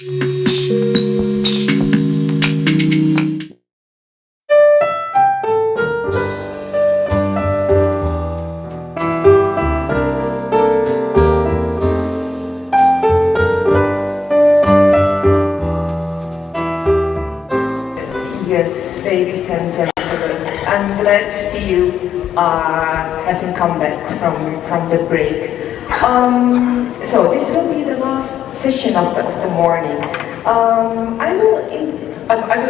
Yes, ladies and gentlemen, I'm glad to see you having come back from the break. So this will be the last session of the morning. I will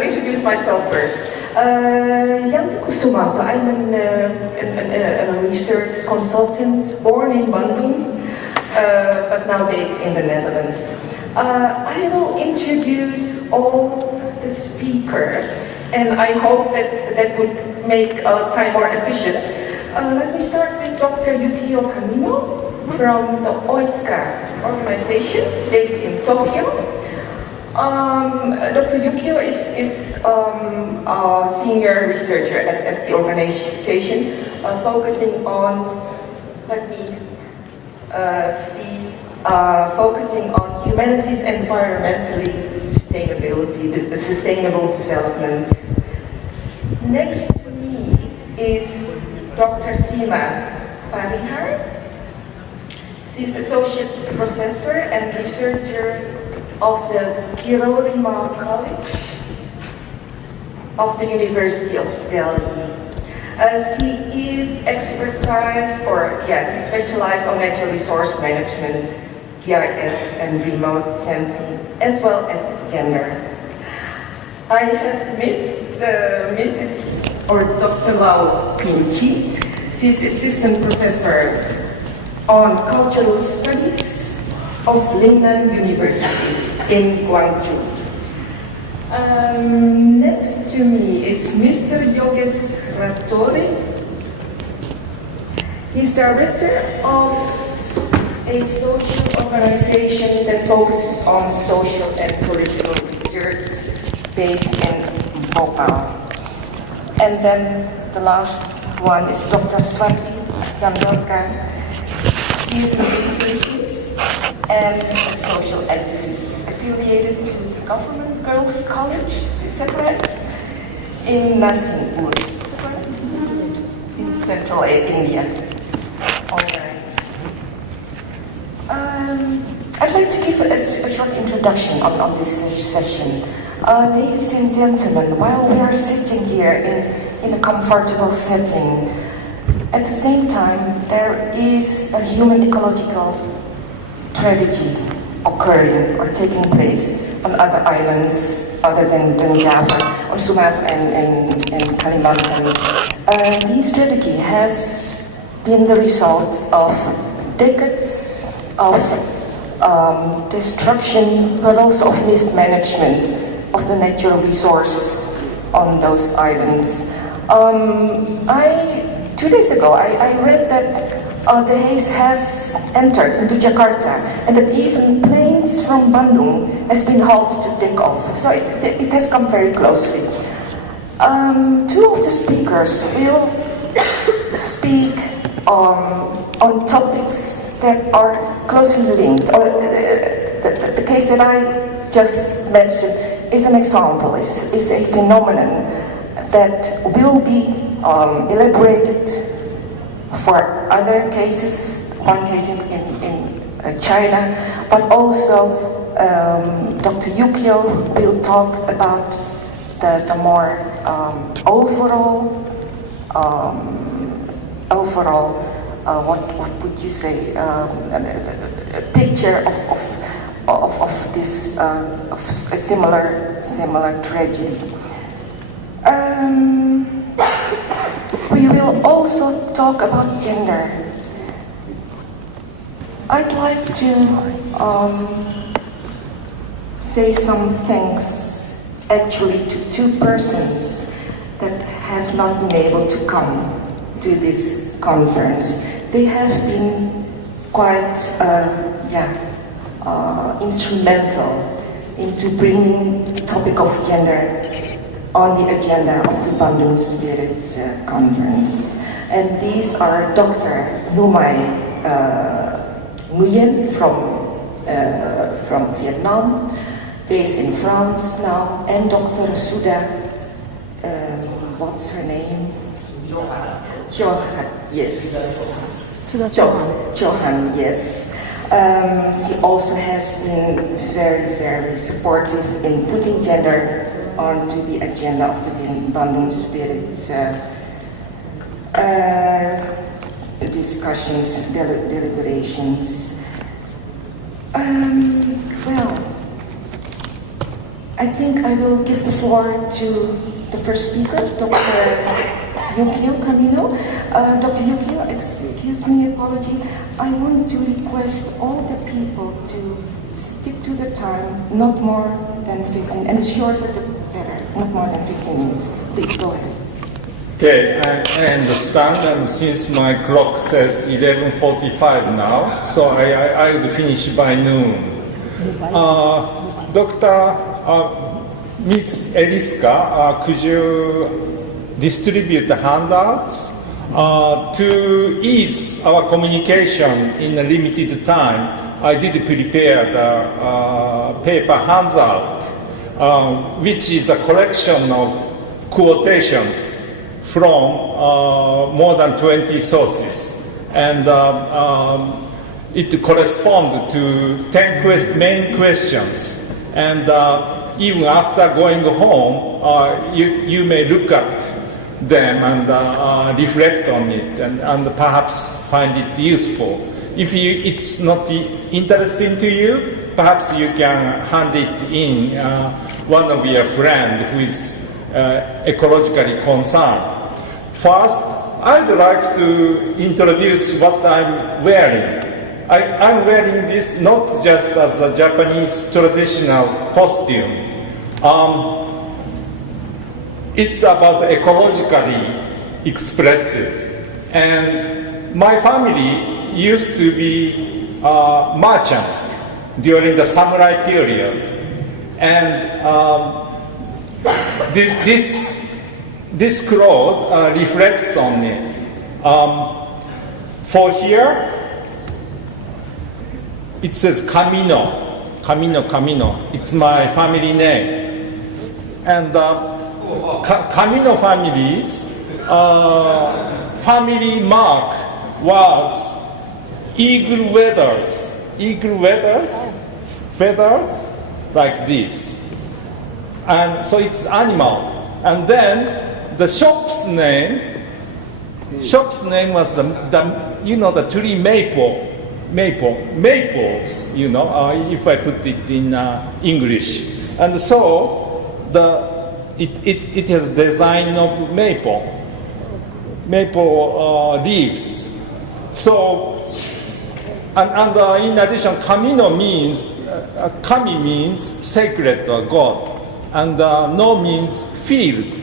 introduce myself first. Kusumanto. I'm a research consultant born in Bandung, but now based in the Netherlands. I will introduce all the speakers, and I hope that would make time more efficient. Let me start with Dr. Yukio Kamino from the OISCA organization based in Tokyo. Dr. Yukio is a senior researcher at the organization, focusing on, focusing on humanities, environmentally, sustainable development. Next to me is Dr. Seema Parihar. She's associate professor and researcher of the Kirorima College of the University of Delhi. She is she specialized on natural resource management, GIS and remote sensing, as well as gender. I have missed Dr. Lee Kiu Chi. She's assistant professor on cultural studies of Lingnan University in Guangzhou. Next to me is Mr. Yogesh. He's director of a social organization that focuses on social and political research based in Bhopal. And then the last one is Dr. Swati Chandorkar. She is an educationist and a social activist affiliated to the Government Girls' College, is that correct? In Nasipur, is that correct? In Central India. All right. I'd like to give a short introduction on this session. Ladies and gentlemen, while we are sitting here in a comfortable setting, at the same time there is a human ecological tragedy occurring or taking place on other islands other than Java, on Sumatra and Kalimantan. This tragedy has been the result of decades of destruction, but also of mismanagement of the natural resources on those islands. 2 days ago, I read that the haze has entered into Jakarta, and that even planes from Bandung has been halted to take off. So it has come very closely. Two of the speakers will speak on topics that are closely linked. Or the case that I just mentioned is an example, is a phenomenon that will be elaborated for other cases, one case in China, but also Dr. Yukio will talk about the more overall, what would you say, a picture of this of a similar tragedy. We will also talk about gender. I'd like to say some thanks actually to two persons that have not been able to come to this conference. They have been quite instrumental into bringing the topic of gender on the agenda of the Bandung Spirit Conference. And these are Dr. Numai Nguyen from Vietnam, based in France now, and Dr. Suda, what's her name? Johan, yes. Johan, yes. She also has been very, very supportive in putting gender onto the agenda of the Bandung Spirit discussions, deliberations. Well, I think I will give the floor to the first speaker, Dr. Yukio Kamino. Dr. Yukio, excuse me, apology. I want to request all the people to stick to the time, not more than 15, and the shorter the better, not more than 15 minutes. Please go ahead. Okay, I understand, and since my clock says 11:45 now, so I will finish by noon. Ms. Eliska, could you distribute the handouts? To ease our communication in a limited time, I did prepare the paper handout, which is a collection of quotations from more than 20 sources, and it corresponds to 10 main questions. And even after going home, you may look at them and reflect on it, and perhaps find it useful. If it's not interesting to you, perhaps you can hand it in one of your friends who is ecologically concerned. First, I'd like to introduce what I'm wearing. I'm wearing this not just as a Japanese traditional costume. It's about ecologically expressive. And my family used to be merchant during the samurai period. And this cloth reflects on it. For here, it says Kamino. It's my family name. And Kamino family's family mark was eagle feathers like this. And so it's animal. And then the shop's name was the tree maples, if I put it in English. And so it has design of maple leaves. So, and in addition, Kamino means, Kami means sacred or God, and no means field,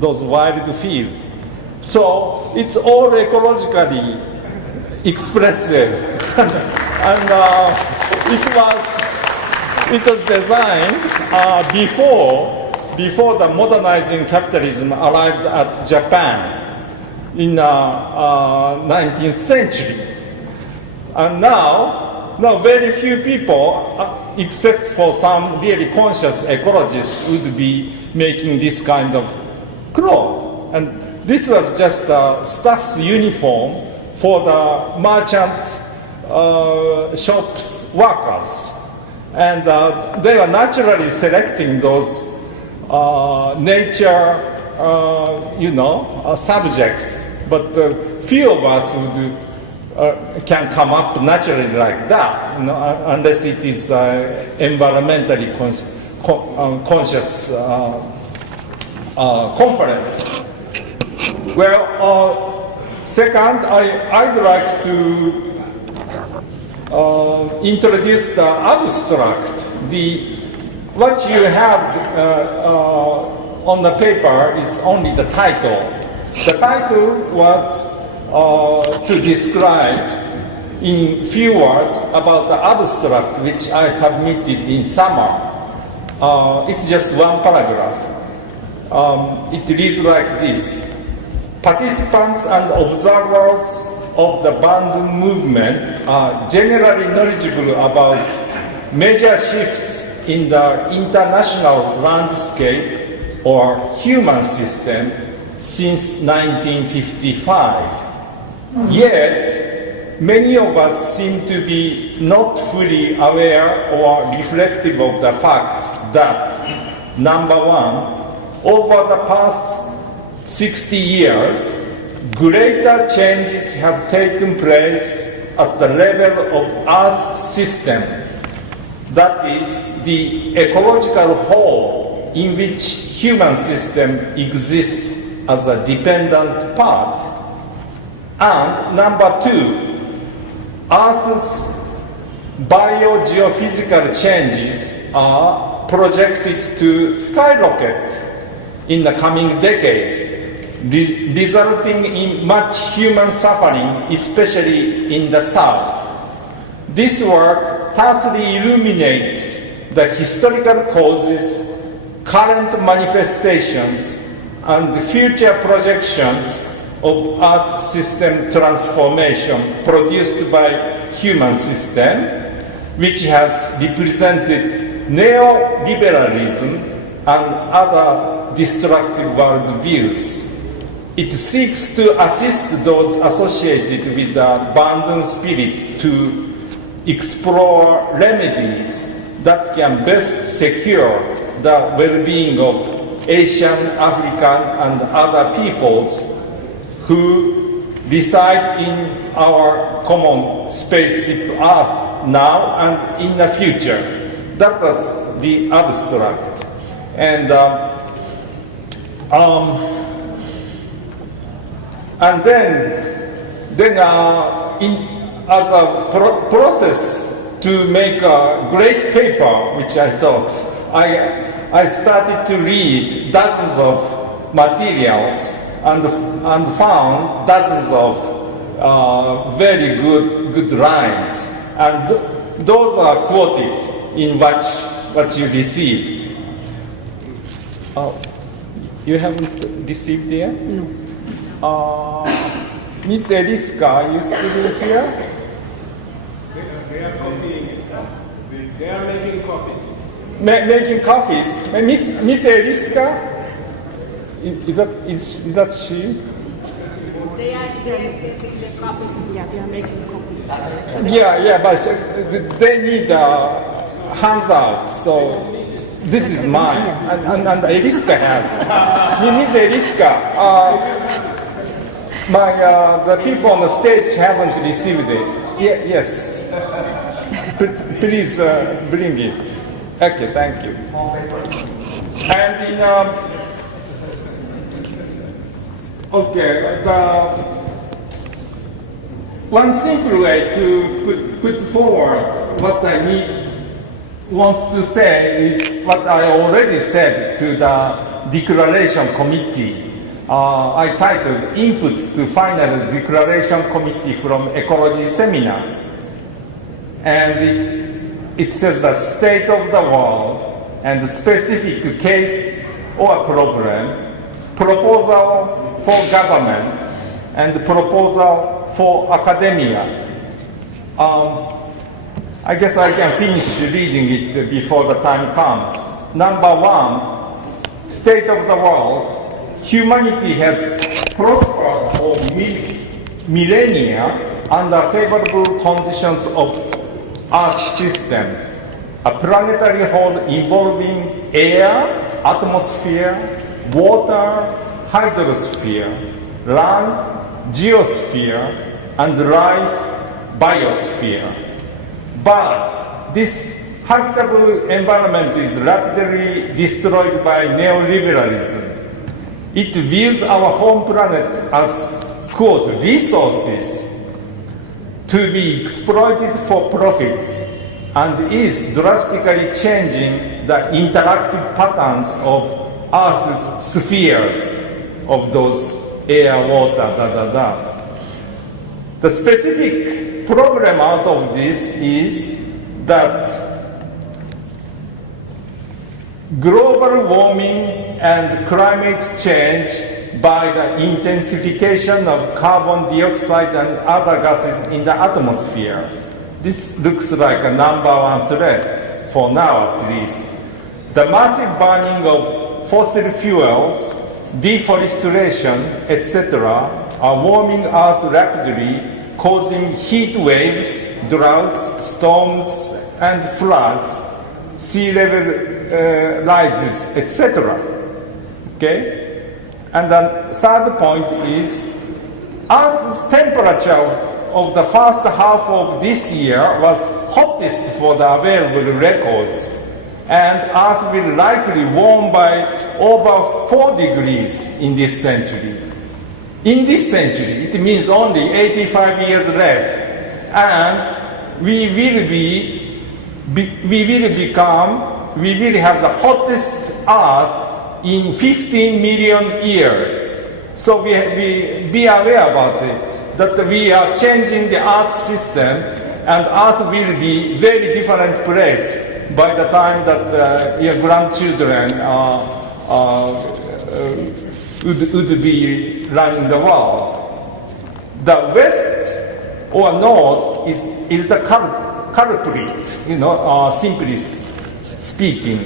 those wild field. So it's all ecologically expressive, and it was designed before the modernizing capitalism arrived at Japan in 19th century. And now very few people, except for some really conscious ecologists, would be making this kind of cloth. And this was just a staff's uniform for the merchant shops workers. And they were naturally selecting those nature, subjects. But few of us can come up naturally like that, unless it is environmentally conscious conference. Well, second, I'd like to introduce the abstract. What you have on the paper is only the title. The title was to describe in few words about the abstract which I submitted in summer. It's just one paragraph. It reads like this. Participants and observers of the Bandung movement are generally knowledgeable about major shifts in the international landscape or human system since 1955. Yet, many of us seem to be not fully aware or reflective of the facts that, number one, over the past 60 years, greater changes have taken place at the level of Earth system, that is, the ecological whole in which human system exists as a dependent part. And number two, Earth's biogeophysical changes are projected to skyrocket in the coming decades, resulting in much human suffering, especially in the South. This work thusly illuminates the historical causes, current manifestations, and future projections of Earth system transformation produced by human system, which has represented neoliberalism and other destructive worldviews. It seeks to assist those associated with the Bandung spirit to explore remedies that can best secure the well-being of Asian, African, and other peoples who reside in our common spaceship Earth now and in the future. That was the abstract. And then as a process to make a great paper, which I thought, I started to read dozens of materials and found dozens of very good lines, and those are quoted in what you received. You haven't received yet? No. Ms. Eliska, are you still here? They are copying it. They are making copies. Making copies. Miss Eliska? Is that she? They are making the copies. Yeah, they are making copies. So But they need hands out. So this is mine, and Eliska has. Miss Eliska, the people on the stage haven't received it. Yes. Please bring it. Okay, thank you. And in one simple way to put forward what I wants to say is what I already said to the Declaration Committee. I titled Inputs to Final Declaration Committee from Ecology Seminar. And it says the state of the world and the specific case or problem, proposal for government, and proposal for academia. I guess I can finish reading it before the time comes. Number one, state of the world. Humanity has prospered for millennia under favorable conditions of Earth system, a planetary whole involving air, atmosphere, water, hydrosphere, land, geosphere, and life, biosphere. But this habitable environment is rapidly destroyed by neoliberalism. It views our home planet as, quote, resources to be exploited for profits, and is drastically changing the interactive patterns of Earth's spheres, of those air, water, The specific problem out of this is that global warming and climate change by the intensification of carbon dioxide and other gases in the atmosphere. This looks like a number one threat. for now at least. The massive burning of fossil fuels, deforestation, etc. are warming Earth rapidly, causing heat waves, droughts, storms, and floods, sea level rises, etc. Okay? And the third point is Earth's temperature of the first half of this year was hottest for the available records, and Earth will likely warm by over 4 degrees in this century. In this century, it means only 85 years left, and we will have the hottest Earth in 15 million years. So we be aware about it, that we are changing the Earth system, and Earth will be very different place by the time that your grandchildren would be running the world. The West or North is the culprit, simply speaking.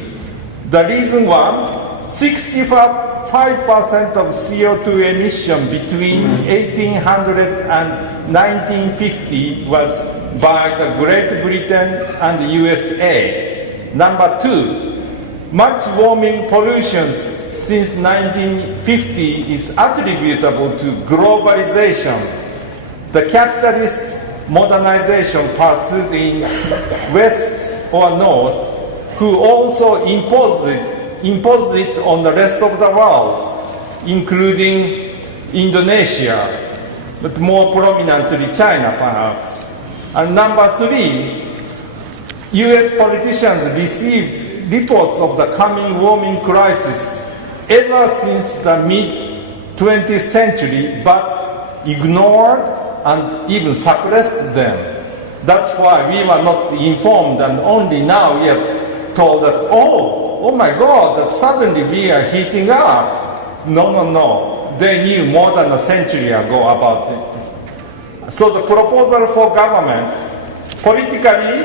The reason one, 65% of CO2 emission between 1800 and 1950 was by the Great Britain and USA. Number two, much warming pollution since 1950 is attributable to globalization, the capitalist modernization pursued in West or North, who also imposed it on the rest of the world, including Indonesia, but more prominently China perhaps. And number three, US politicians received reports of the coming warming crisis ever since the mid-20th century, but ignored and even suppressed them. That's why we were not informed, and only now we are told that, oh my God, that suddenly we are heating up. No. They knew more than a century ago about it. So the proposal for governments, politically,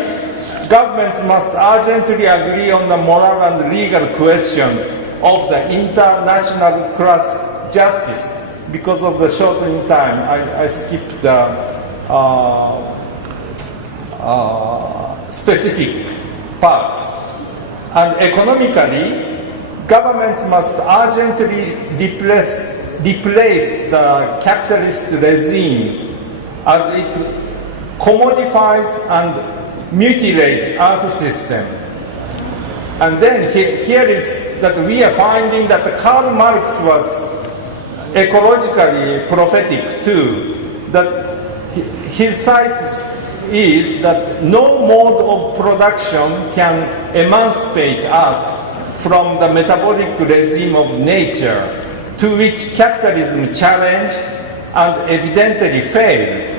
governments must urgently agree on the moral and legal questions of the international class justice. Because of the shortening time, I skipped the specific parts. And economically, governments must urgently replace the capitalist regime as it commodifies and mutilates Earth system. And then here is that we are finding that Karl Marx was ecologically prophetic too, that his side is that no mode of production can emancipate us from the metabolic regime of nature, to which capitalism challenged and evidently failed.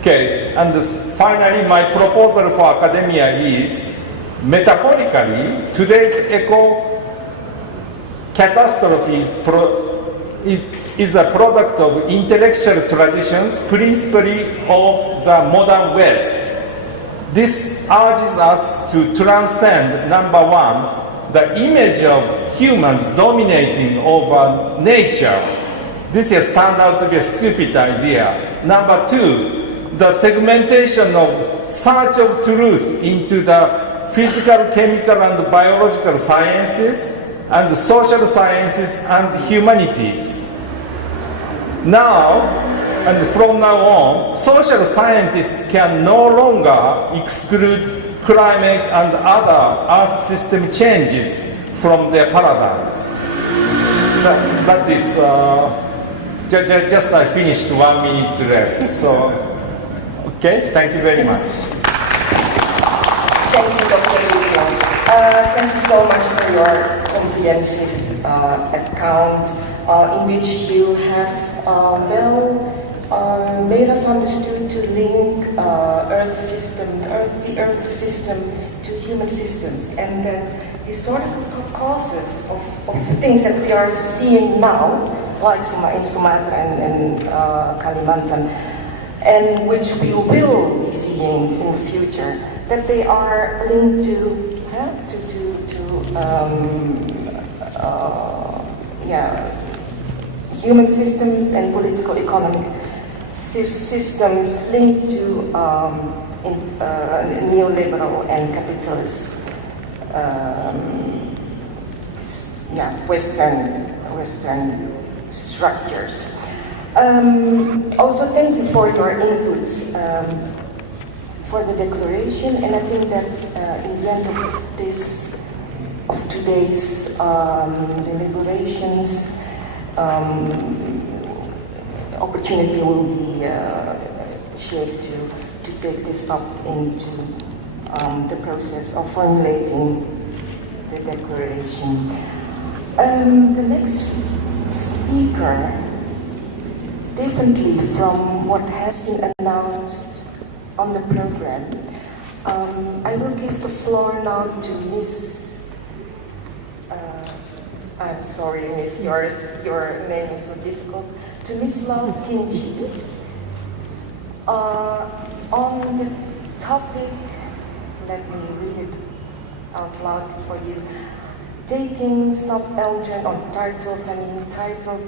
Okay, and finally my proposal for academia is, metaphorically, today's catastrophe is a product of intellectual traditions, principally of the modern West. This urges us to transcend, number one, the image of humans dominating over nature. This has turned out to be a stupid idea. Number two, the segmentation of search of truth into the physical, chemical, and biological sciences, and the social sciences and humanities. Now, and from now on, social scientists can no longer exclude climate and other Earth system changes from their paradigms. That is, just I finished 1 minute left, so, okay, thank you very much. Thank you, Dr. Yukio. Thank you so much for your comprehensive account in which you have made us understood to link the Earth system to human systems, and that historical causes of things that we are seeing now, like in Sumatra and Kalimantan, and which we will be seeing in the future, that they are linked to human systems and political economic systems linked to neoliberal and capitalist Western structures. Also, thank you for your input for the declaration, and I think that in the end of today's deliberations, opportunity will be shaped to take this up into the process of formulating the declaration. The next speaker, differently from what has been announced on the program, I will give the floor now to Miss. I'm sorry, Miss, your name is so difficult. To Miss Lee Kiu Chi on the topic. Let me read it out loud for you. Taking subaltern on title,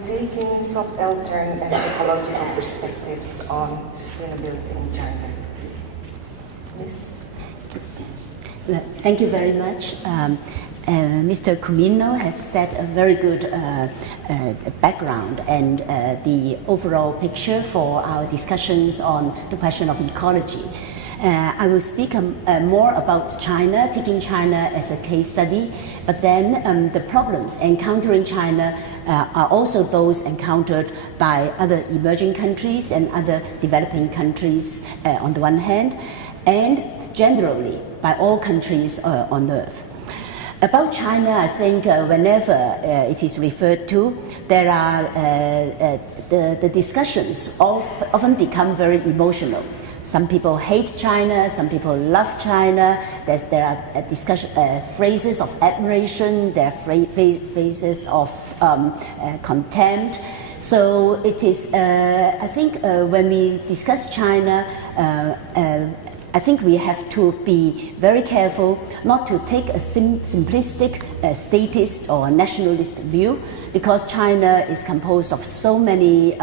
taking subaltern and ecological perspectives on sustainability in China. Miss. Thank you very much. Mr. Kamino has set a very good background and the overall picture for our discussions on the question of ecology. I will speak more about China, taking China as a case study, but then the problems encountering China are also those encountered by other emerging countries and other developing countries on the one hand, and generally by all countries on earth. About China, I think whenever it is referred to, there are the discussions often become very emotional. Some people hate China, some people love China. There are phrases of admiration, there are phrases of contempt. So it is, I think when we discuss China, I think we have to be very careful not to take a simplistic statist or nationalist view, because China is composed of so many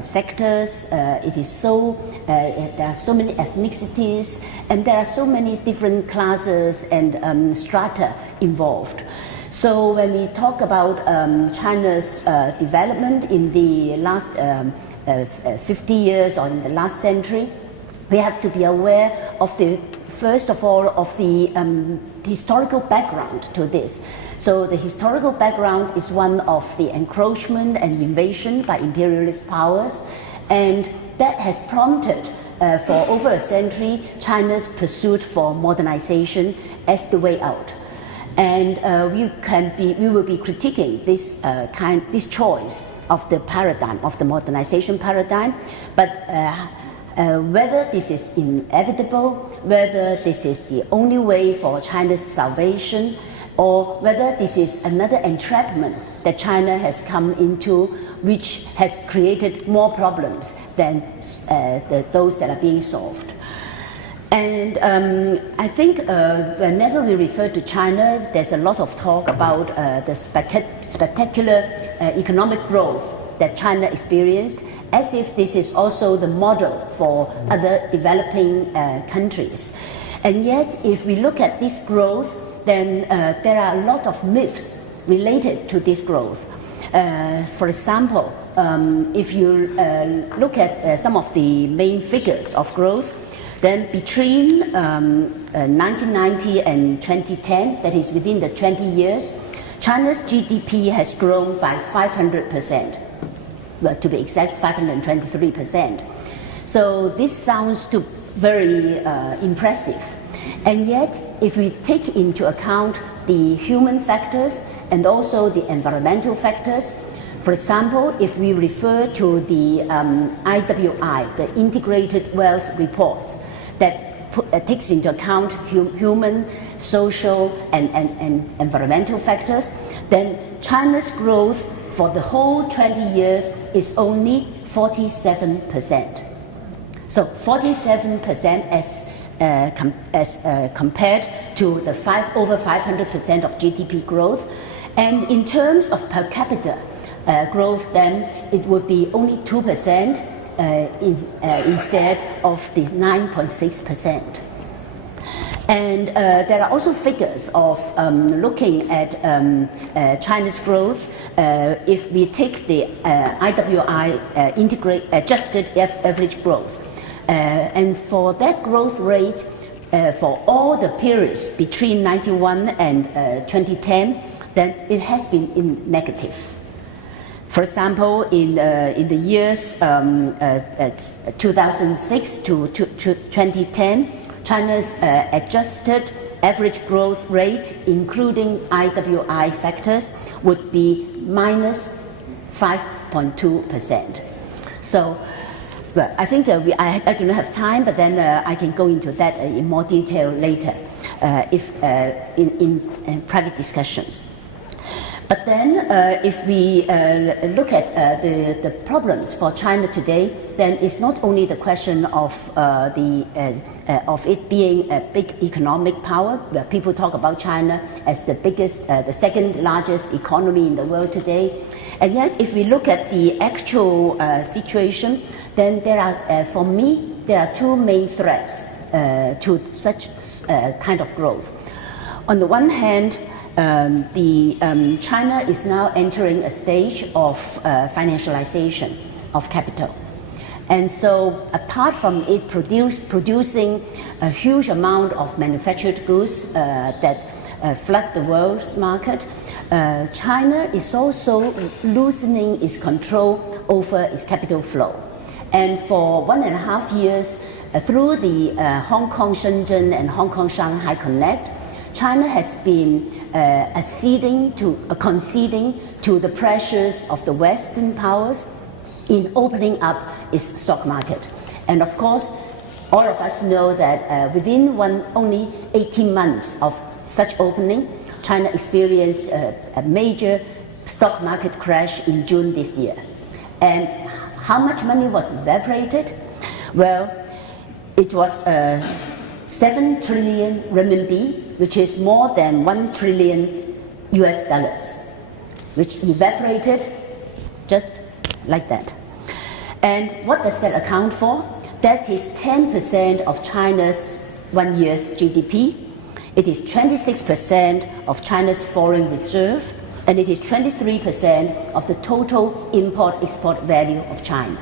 sectors. It is so there are so many ethnicities, and there are so many different classes and strata involved. So when we talk about China's development in the last 50 years or in the last century, we have to be aware of first of all, of the historical background to this. So the historical background is one of the encroachment and invasion by imperialist powers, and that has prompted for over a century China's pursuit for modernization as the way out. And we will be critiquing this choice of the paradigm, of the modernization paradigm, but whether this is inevitable, whether this is the only way for China's salvation, or whether this is another entrapment that China has come into, which has created more problems than those that are being solved. And I think whenever we refer to China, there's a lot of talk about the spectacular economic growth that China experienced, as if this is also the model for other developing countries. And yet, if we look at this growth, then there are a lot of myths related to this growth. For example, if you look at some of the main figures of growth, then between 1990 and 2010, that is within the 20 years, China's GDP has grown by 500%. Well, to be exact, 523%. So this sounds very impressive. And yet, if we take into account the human factors and also the environmental factors, for example, if we refer to the IWI, the Integrated Wealth Report, that takes into account human, social, and environmental factors, then China's growth for the whole 20 years is only 47%. So 47% as compared to the over 500% of GDP growth. And in terms of per capita growth, then it would be only 2% instead of the 9.6%. And there are also figures of looking at China's growth if we take the IWI adjusted average growth. And for that growth rate, for all the periods between 91 and 2010, then it has been in negative. For example, in the years 2006 to 2010, China's adjusted average growth rate, including IWI factors, would be minus 5.2%. So, well, I think I do not have time, but then I can go into that in more detail later if in private discussions. But then if we look at the problems for China today, then it's not only the question of it being a big economic power, where people talk about China as the biggest, the second largest economy in the world today. And yet, if we look at the actual situation, then there are, for me, there are two main threats to such kind of growth. On the one hand, China is now entering a stage of financialization of capital. And so apart from it producing a huge amount of manufactured goods that flood the world's market, China is also loosening its control over its capital flow. And for 1.5 years, through the Hong Kong Shenzhen and Hong Kong Shanghai Connect, China has been conceding to the pressures of the Western powers in opening up its stock market. And of course, all of us know that within only 18 months of such opening, China experienced a major stock market crash in June this year. And how much money was evaporated? Well, it was 7 trillion renminbi, which is more than $1 trillion, which evaporated just like that. And what does that account for? That is 10% of China's 1 year's GDP. It is 26% of China's foreign reserve, and it is 23% of the total import-export value of China.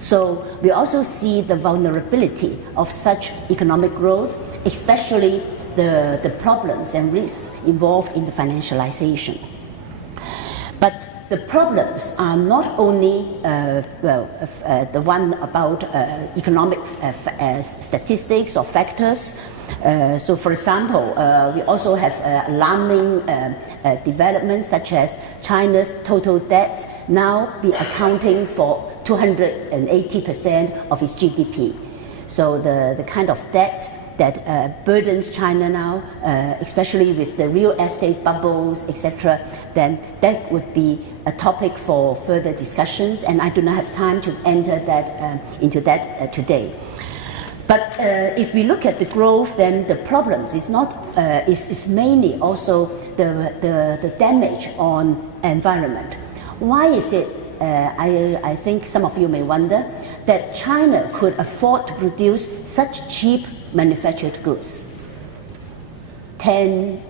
So we also see the vulnerability of such economic growth, especially the problems and risks involved in the financialization. But the problems are not only the one about economic statistics or factors. So for example, we also have alarming developments such as China's total debt now be accounting for 280% of its GDP. So the kind of debt that burdens China now, especially with the real estate bubbles, etc., then that would be a topic for further discussions, and I do not have time to enter that into that today. But if we look at the growth, then the problems is not is mainly also the damage on environment. Why is it? I think some of you may wonder that China could afford to produce such cheap manufactured goods, $10,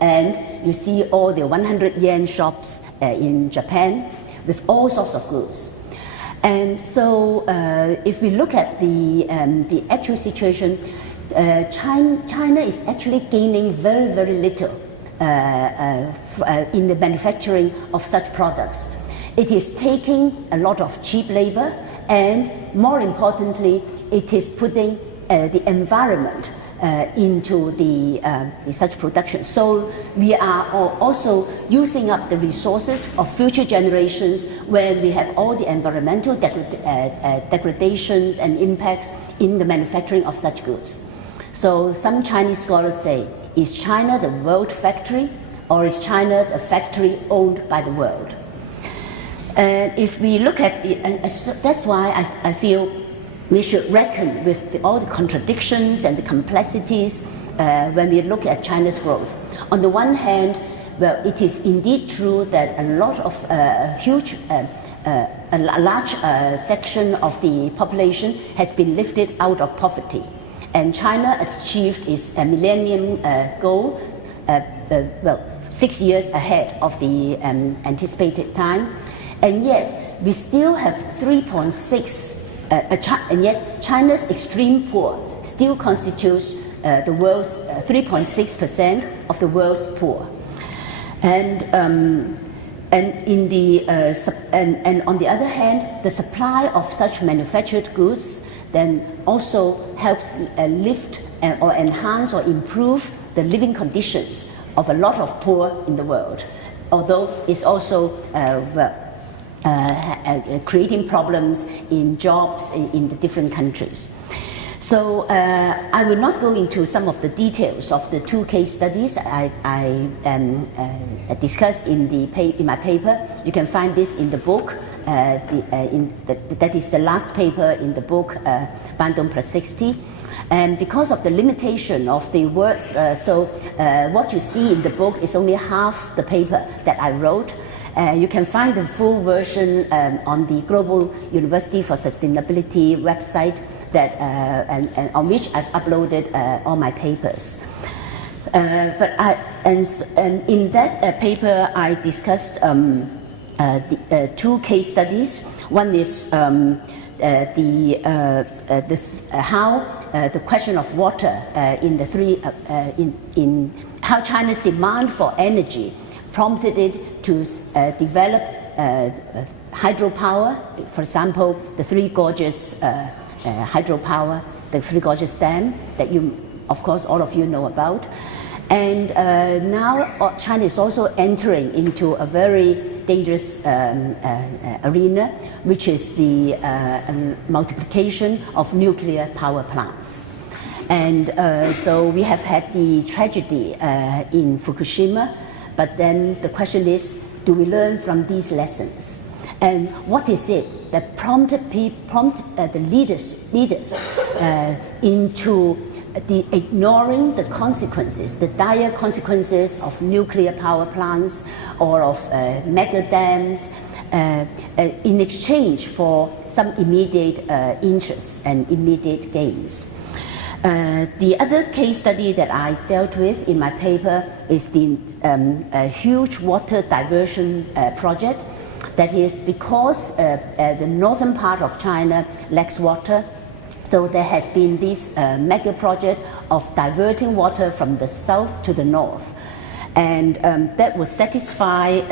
and you see all the 100 yen shops in Japan with all sorts of goods. And so if we look at the actual situation, China is actually gaining very, very little in the manufacturing of such products. It is taking a lot of cheap labor, and more importantly, it is putting the environment into such production. So we are also using up the resources of future generations when we have all the environmental degradations and impacts in the manufacturing of such goods. So some Chinese scholars say, is China the world factory, or is China a factory owned by the world? And if we look at that's why I feel we should reckon with all the contradictions and the complexities when we look at China's growth. On the one hand, well, it is indeed true that a lot of a large section of the population has been lifted out of poverty, and China achieved its millennium goal 6 years ahead of the anticipated time, and yet we still have 3.6. And yet China's extreme poor still constitutes the world's 3.6% of the world's poor, and in the and on the other hand, the supply of such manufactured goods then also helps lift or enhance or improve the living conditions of a lot of poor in the world, although it's also creating problems in jobs in the different countries. So I will not go into some of the details of the two case studies I discussed in my paper. You can find this in the book. That is the last paper in the book, Bandung+60. And because of the limitation of the words, what you see in the book is only half the paper that I wrote. You can find the full version on the Global University for Sustainability website and on which I've uploaded all my papers. And in that paper I discussed two case studies. One is the question of water in the in how China's demand for energy prompted it to develop hydropower. For example, the Three Gorges hydropower, the Three Gorges Dam that you, of course, all of you know about. And now China is also entering into a very dangerous arena, which is the multiplication of nuclear power plants. And so we have had the tragedy in Fukushima, but then the question is, do we learn from these lessons? And what is it that prompted the leaders into ignoring the consequences, the dire consequences of nuclear power plants or of mega dams in exchange for some immediate interests and immediate gains? The other case study that I dealt with in my paper is the huge water diversion project. That is because the northern part of China lacks water. So there has been this mega project of diverting water from the south to the north. And that will satisfy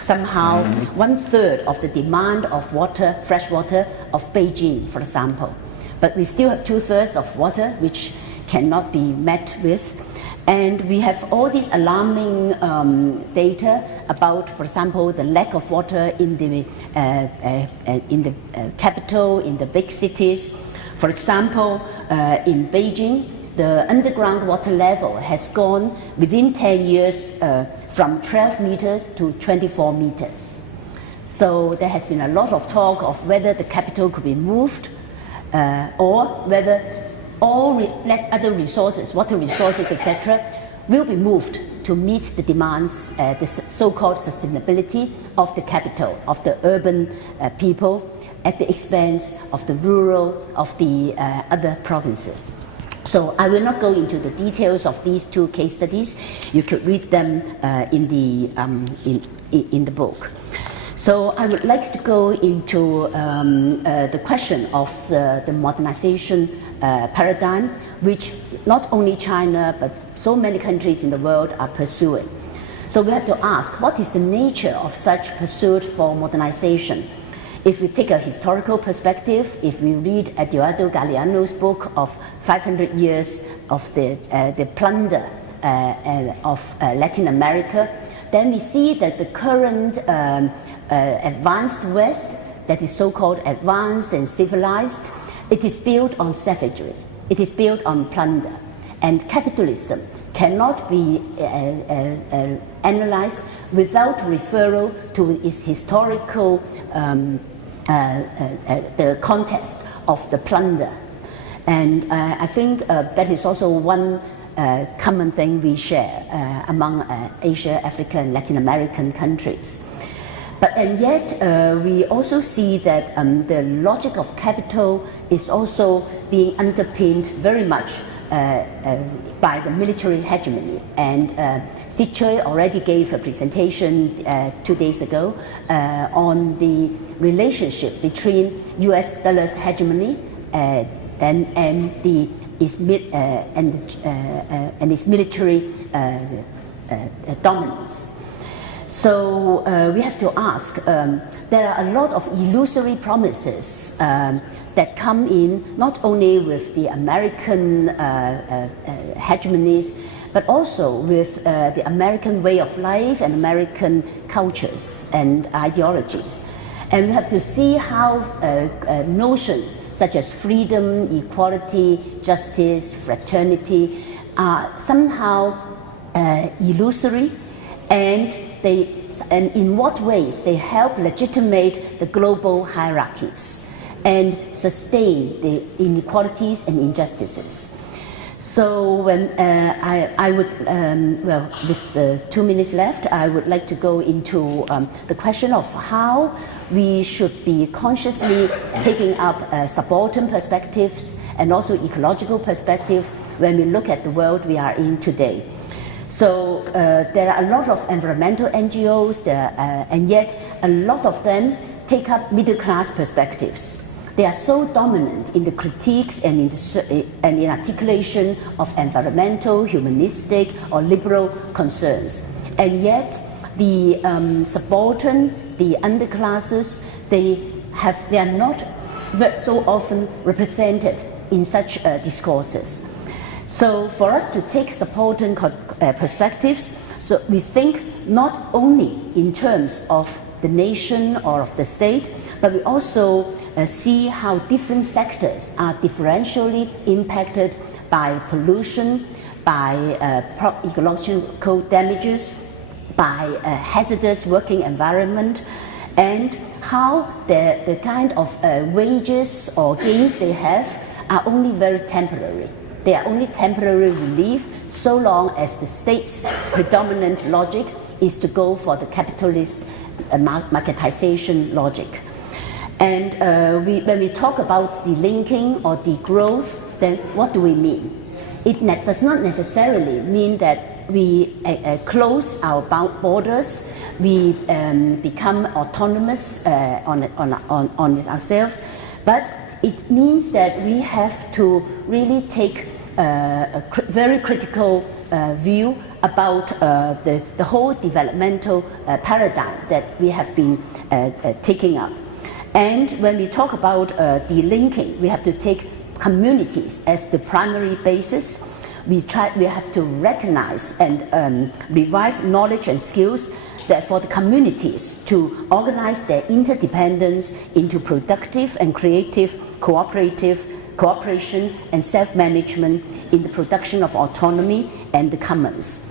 somehow 1/3 of the demand of water, fresh water, of Beijing, for example. But we still have 2/3 of water which cannot be met with. And we have all these alarming data about, for example, the lack of water in the capital, in the big cities. For example, in Beijing, the underground water level has gone within 10 years from 12 meters to 24 meters. So there has been a lot of talk of whether the capital could be moved or whether all other resources, water resources, etc., will be moved to meet the demands, the so-called sustainability of the capital, of the urban people, at the expense of the rural, of the other provinces. So I will not go into the details of these two case studies. You could read them in the book. So I would like to go into the question of the modernization paradigm, which not only China but so many countries in the world are pursuing. So we have to ask, what is the nature of such pursuit for modernization? If we take a historical perspective, if we read Eduardo Galeano's book of 500 years of the plunder of Latin America, then we see that the current advanced West, that is so-called advanced and civilized, it is built on savagery, it is built on plunder, and capitalism cannot be analyzed without referral to its historical the context of the plunder. And I think that is also one common thing we share among Asia, Africa, and Latin American countries. And yet, we also see that the logic of capital is also being underpinned very much by the military hegemony. And Sichuan already gave a presentation 2 days ago on the relationship between US dollar's hegemony and its military dominance. So we have to ask, there are a lot of illusory promises that come in not only with the American hegemonies, but also with the American way of life and American cultures and ideologies. And we have to see how notions such as freedom, equality, justice, fraternity are somehow illusory, and in what ways they help legitimate the global hierarchies and sustain the inequalities and injustices. So when I would, well, with 2 minutes left, I would like to go into the question of how we should be consciously taking up subaltern perspectives and also ecological perspectives when we look at the world we are in today. So there are a lot of environmental NGOs, and yet a lot of them take up middle class perspectives. They are so dominant in the critiques and in articulation of environmental, humanistic, or liberal concerns. And yet the subaltern, the underclasses, they are not so often represented in such discourses. So for us to take subaltern perspectives, so we think not only in terms of the nation or of the state, but we also see how different sectors are differentially impacted by pollution, by ecological damages, by hazardous working environment, and how the kind of wages or gains they have are only very temporary. They are only temporary relief so long as the state's predominant logic is to go for the capitalist marketization logic. And when we talk about delinking or degrowth, then what do we mean? It does not necessarily mean that we close our borders, we become autonomous on ourselves, but it means that we have to really take a very critical view about the whole developmental paradigm that we have been taking up. And when we talk about delinking, we have to take communities as the primary basis. We have to recognize and revive knowledge and skills that for the communities to organize their interdependence into productive and creative cooperation and self-management in the production of autonomy and the commons.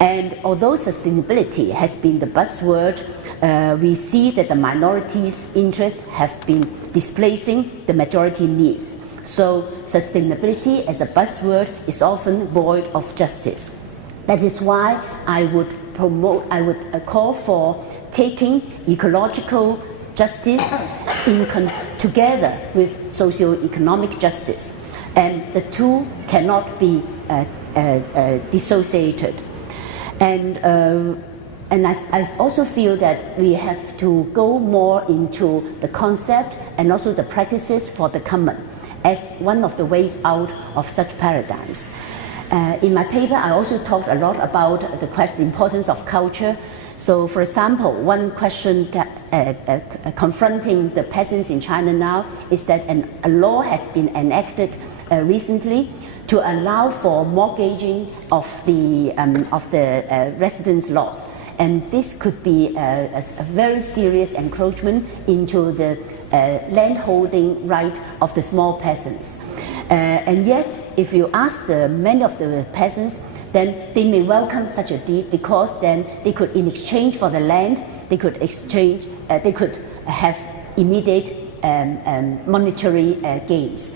And although sustainability has been the buzzword, we see that the minorities' interests have been displacing the majority needs. So sustainability as a buzzword is often void of justice. That is why I would call for taking ecological justice together with socio-economic justice. And the two cannot be dissociated. And I also feel that we have to go more into the concept and also the practices for the common as one of the ways out of such paradigms. In my paper, I also talked a lot about the importance of culture. So, for example, one question confronting the peasants in China now is that a law has been enacted recently to allow for mortgaging of the residence lots. And this could be a very serious encroachment into the landholding right of the small peasants. And yet, if you ask many of the peasants, then they may welcome such a deed because then they could, in exchange for the land, they could have immediate monetary gains.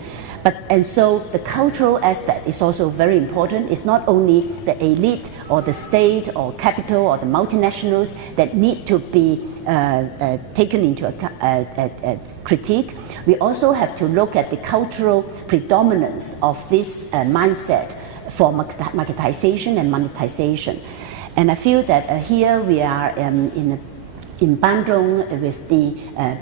And so the cultural aspect is also very important. It's not only the elite or the state or capital or the multinationals that need to be taken into account, critique. We also have to look at the cultural predominance of this mindset for marketization and monetization. And I feel that here we are in Bandung with the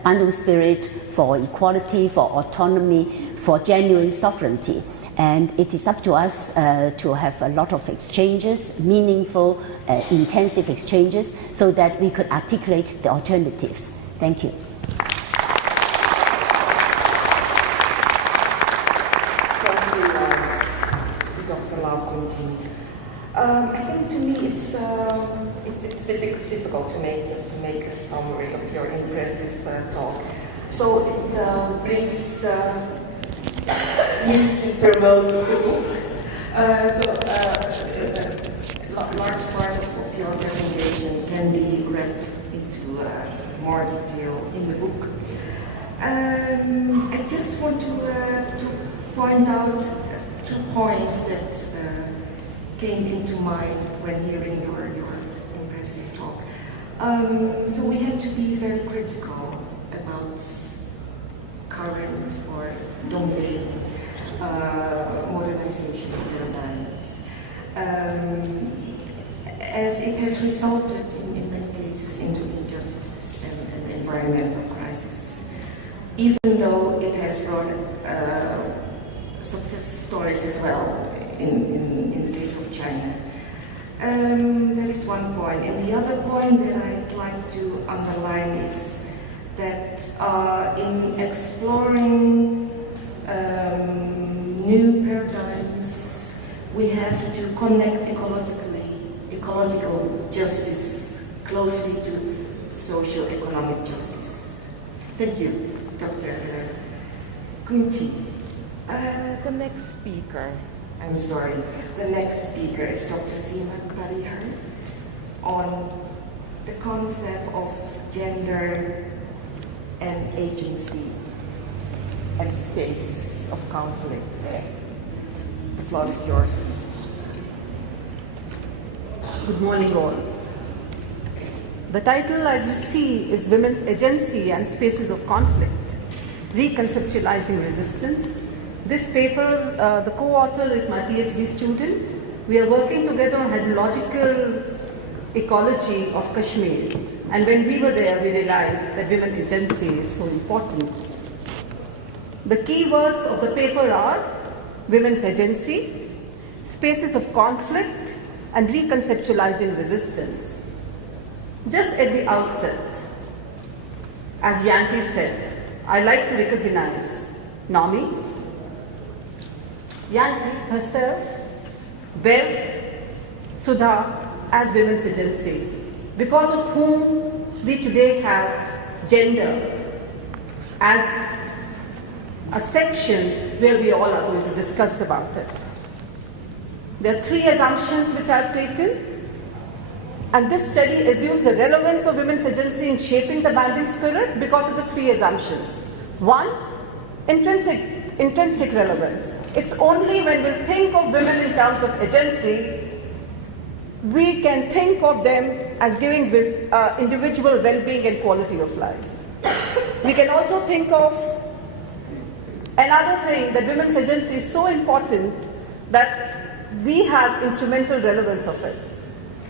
Bandung spirit for equality, for autonomy, for genuine sovereignty. And it is up to us to have a lot of exchanges, meaningful, intensive exchanges, so that we could articulate the alternatives. Thank you. Thank you, Dr. Lau. I think to me it's a bit difficult to make a summary of your impressive talk. So it brings you to promote the book. A large part of your presentation can be read into more detail in the book. I just want to point out 2 points that came into mind when hearing your impressive talk. So we have to be very critical about current or dominating modernization paradigms, as it has resulted in many cases into injustices and environmental crisis, even though it has brought success stories as well in the case of China. That is one point. And the other point that I'd like to underline is that in exploring new paradigms, we have to connect ecological justice closely to socio-economic justice. Thank you, Dr. Kunchi. The next speaker, I'm sorry, the next speaker is Dr. Seema Parihar on the concept of gender and agency and spaces of conflict. The floor is yours. Good morning, all. The title, as you see, is Women's Agency and Spaces of Conflict, Reconceptualizing Resistance. This paper, the co-author is my PhD student. We are working together on hydrological ecology of Kashmir. And when we were there, we realized that women agency is so important. The key words of the paper are women's agency, spaces of conflict, and reconceptualizing resistance. Just at the outset, as Yanti said, I like to recognize Nami, Yanti herself, Bev, Sudha as women's agency, because of whom we today have gender as a section where we all are going to discuss about it. There are 3 assumptions which I've taken, and this study assumes the relevance of women's agency in shaping the Bandung spirit because of the 3 assumptions. 1, intrinsic relevance. It's only when we think of women in terms of agency, we can think of them as giving individual well-being and quality of life. We can also think of another thing, that women's agency is so important that we have instrumental relevance of it.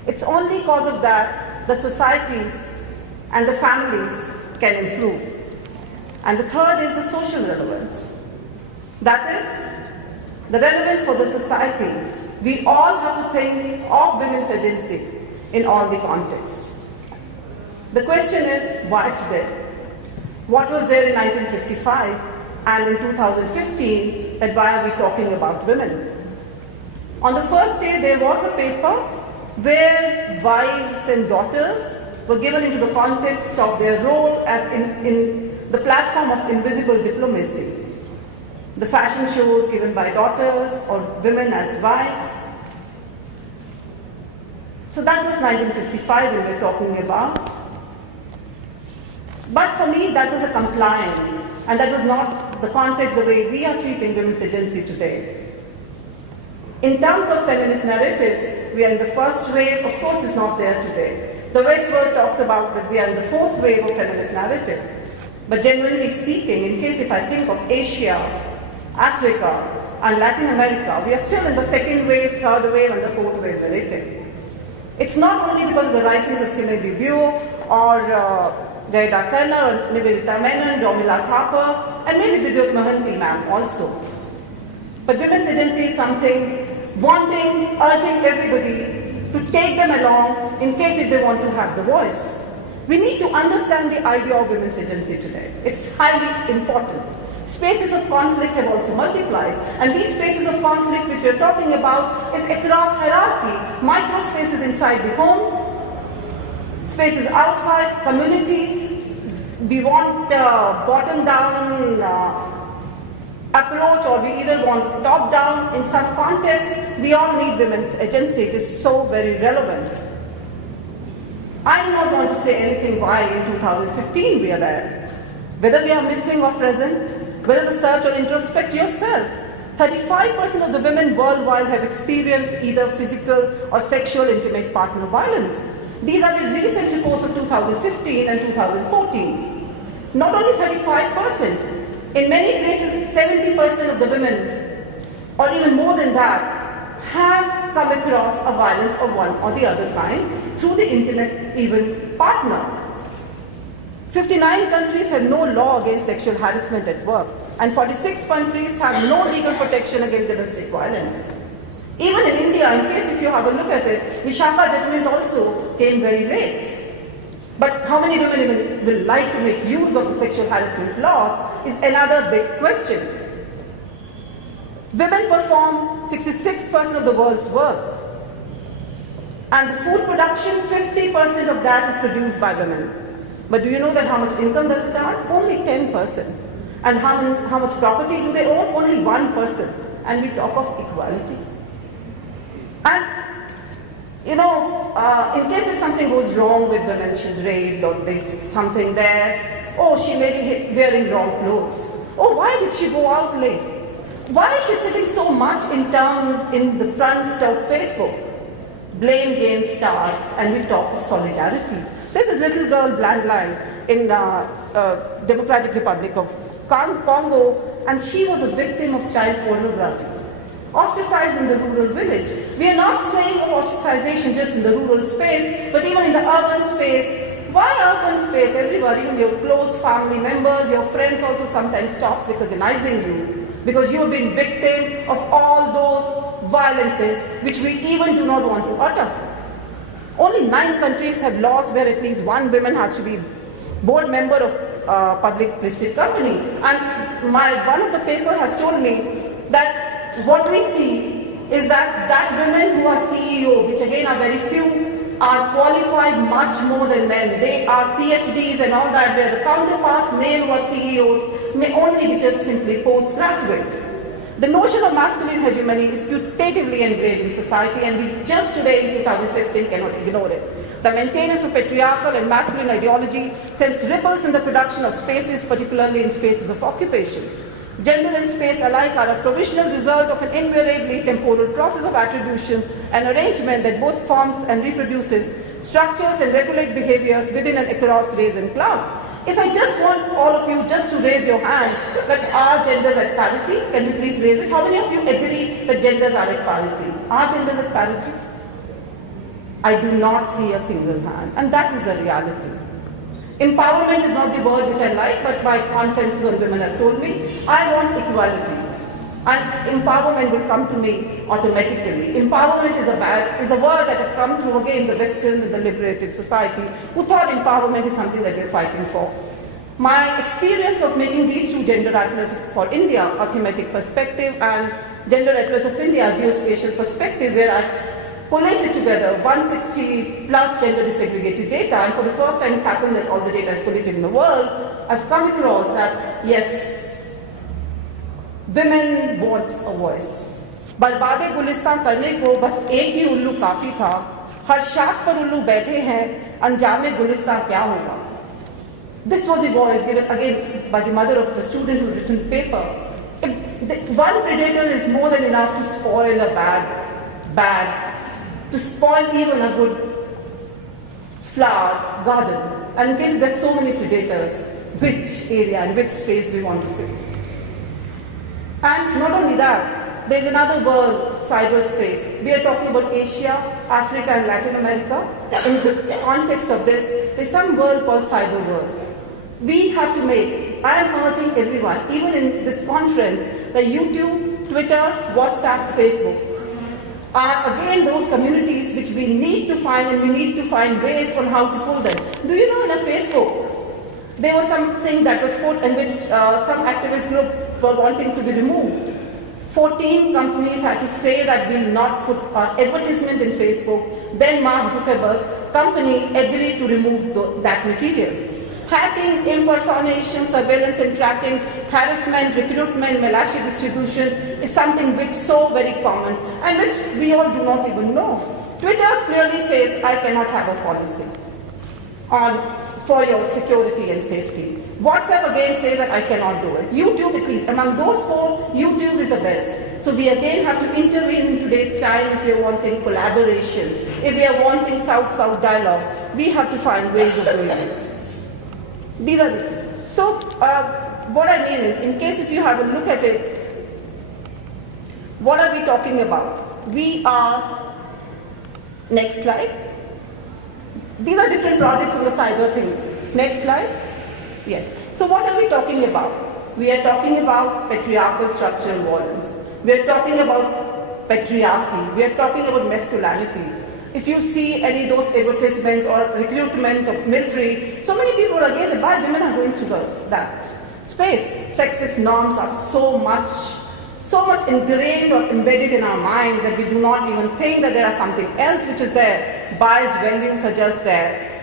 It's only because of that the societies and the families can improve. And the third is the social relevance. That is the relevance for the society. We all have to think of women's agency in all the contexts. The question is, why today? What was there in 1955 and in 2015 that why are we talking about women? On the first day, there was a paper where wives and daughters were given into the context of their role as in the platform of invisible diplomacy. The fashion shows given by daughters or women as wives. So that was 1955 when we're talking about. But for me, that was a complying, and that was not the context the way we are treating women's agency today. In terms of feminist narratives, we are in the first wave. Of course, it's not there today. The West world talks about that we are in the fourth wave of feminist narrative. But generally speaking, in case if I think of Asia, Africa, and Latin America, we are still in the second wave, third wave, and the fourth wave narrative. It's not only because of the writings of Seema or Gaida Karna, or Nivedita Menon, Romila Thapa, and maybe Bidyot Mohanty ma'am also. But women's agency is something wanting, urging everybody to take them along in case if they want to have the voice. We need to understand the idea of women's agency today. It's highly important. Spaces of conflict have also multiplied, and these spaces of conflict which we're talking about is across hierarchy, micro spaces inside the homes, spaces outside, community. We want bottom-down approach, or we either want top-down in some context. We all need women's agency. It is so very relevant. I do not want to say anything why in 2015 we are there. Whether we are missing or present, whether the search or introspect yourself. 35% of the women worldwide have experienced either physical or sexual intimate partner violence. These are the recent reports of 2015 and 2014. Not only 35%, in many places 70% of the women, or even more than that, have come across a violence of one or the other kind through the intimate even partner. 59 countries have no law against sexual harassment at work, and 46 countries have no legal protection against domestic violence. Even in India, in case if you have a look at it, Vishaka judgment also came very late. But how many women even will like to make use of the sexual harassment laws is another big question. Women perform 66% of the world's work. And the food production, 50% of that is produced by women. But do you know that how much income does it earn? Only 10%. And how much property do they own? Only 1%. And we talk of equality. And in case if something goes wrong with women, she's raped or there's something there, oh, she may be wearing wrong clothes. Oh, why did she go out late? Why is she sitting so much in the front of Facebook? Blame game starts and we talk of solidarity. There's this little girl, Blandline, in Democratic Republic of Congo, and she was a victim of child pornography. Ostracized in the rural village. We are not saying of ostracization just in the rural space, but even in the urban space. Why urban space? Everybody, even your close family members, your friends also sometimes stops recognizing you because you have been victim of all those violences which we even do not want to utter. Only 9 countries have laws where at least one woman has to be board member of public listed company. And one of the paper has told me that what we see is that women who are CEO, which again are very few, are qualified much more than men. They are PhDs and all that, where the counterparts, male who are CEOs, may only be just simply postgraduate. The notion of masculine hegemony is putatively engraved in society, and we just today in 2015 cannot ignore it. The maintenance of patriarchal and masculine ideology sends ripples in the production of spaces, particularly in spaces of occupation. Gender and space alike are a provisional result of an invariably temporal process of attribution and arrangement that both forms and reproduces, structures and regulate behaviors within and across race and class. If I just want all of you just to raise your hand that are genders at parity, can you please raise it? How many of you agree that genders are at parity? Are genders at parity? I do not see a single hand, and that is the reality. Empowerment is not the word which I like, but my conferences on women have told me, I want equality. And empowerment will come to me automatically. Empowerment is a word that has come through again the Western, the liberated society, who thought empowerment is something that we're fighting for. My experience of making these two gender atlas for India, a thematic perspective, and gender atlas of India, geospatial perspective, where I collated together 160 plus gender disaggregated data, and for the first time it's happened that all the data is collated in the world, I've come across that, yes, women want a voice. बर्बादे Gulistan करने को बस एक ही उल्लू काफी था, हर शाख पर उल्लू बैठे हैं, अंजामे गुलिस्तान क्या होगा? This was the voice given again by the mother of the student who written paper. If one predator is more than enough to spoil a bag, to spoil even a good flower garden, and in case there's so many predators, which area and which space we want to save. And not only that, there's another world, cyberspace. We are talking about Asia, Africa, and Latin America. In the context of this, there's some world called cyber world. We have to make, I am urging everyone, even in this conference, that YouTube, Twitter, WhatsApp, Facebook are again those communities which we need to find, and we need to find ways on how to pull them. Do you know in a Facebook, there was something that was put in which some activist group were wanting to be removed. 14 companies had to say that we'll not put advertisement in Facebook. Then Mark Zuckerberg company agreed to remove that material. Hacking, impersonation, surveillance and tracking, harassment, recruitment, malicious distribution is something which is so very common and which we all do not even know. Twitter clearly says, I cannot have a policy for your security and safety. WhatsApp again says that I cannot do it. YouTube, at least among those four, YouTube is the best. So we again have to intervene in today's time if we are wanting collaborations, if we are wanting South-South dialogue, we have to find ways of doing it. These are the, so what I mean is, in case if you have a look at it, what are we talking about? We are, next slide. These are different projects of the cyber thing. Next slide. Yes. So what are we talking about? We are talking about patriarchal structural violence. We are talking about patriarchy. We are talking about masculinity. If you see any of those advertisements or recruitment of military, so many people are against it. Why women are going through that space? Sexist norms are so much ingrained or embedded in our minds that we do not even think that there is something else which is there. Biased values are just there.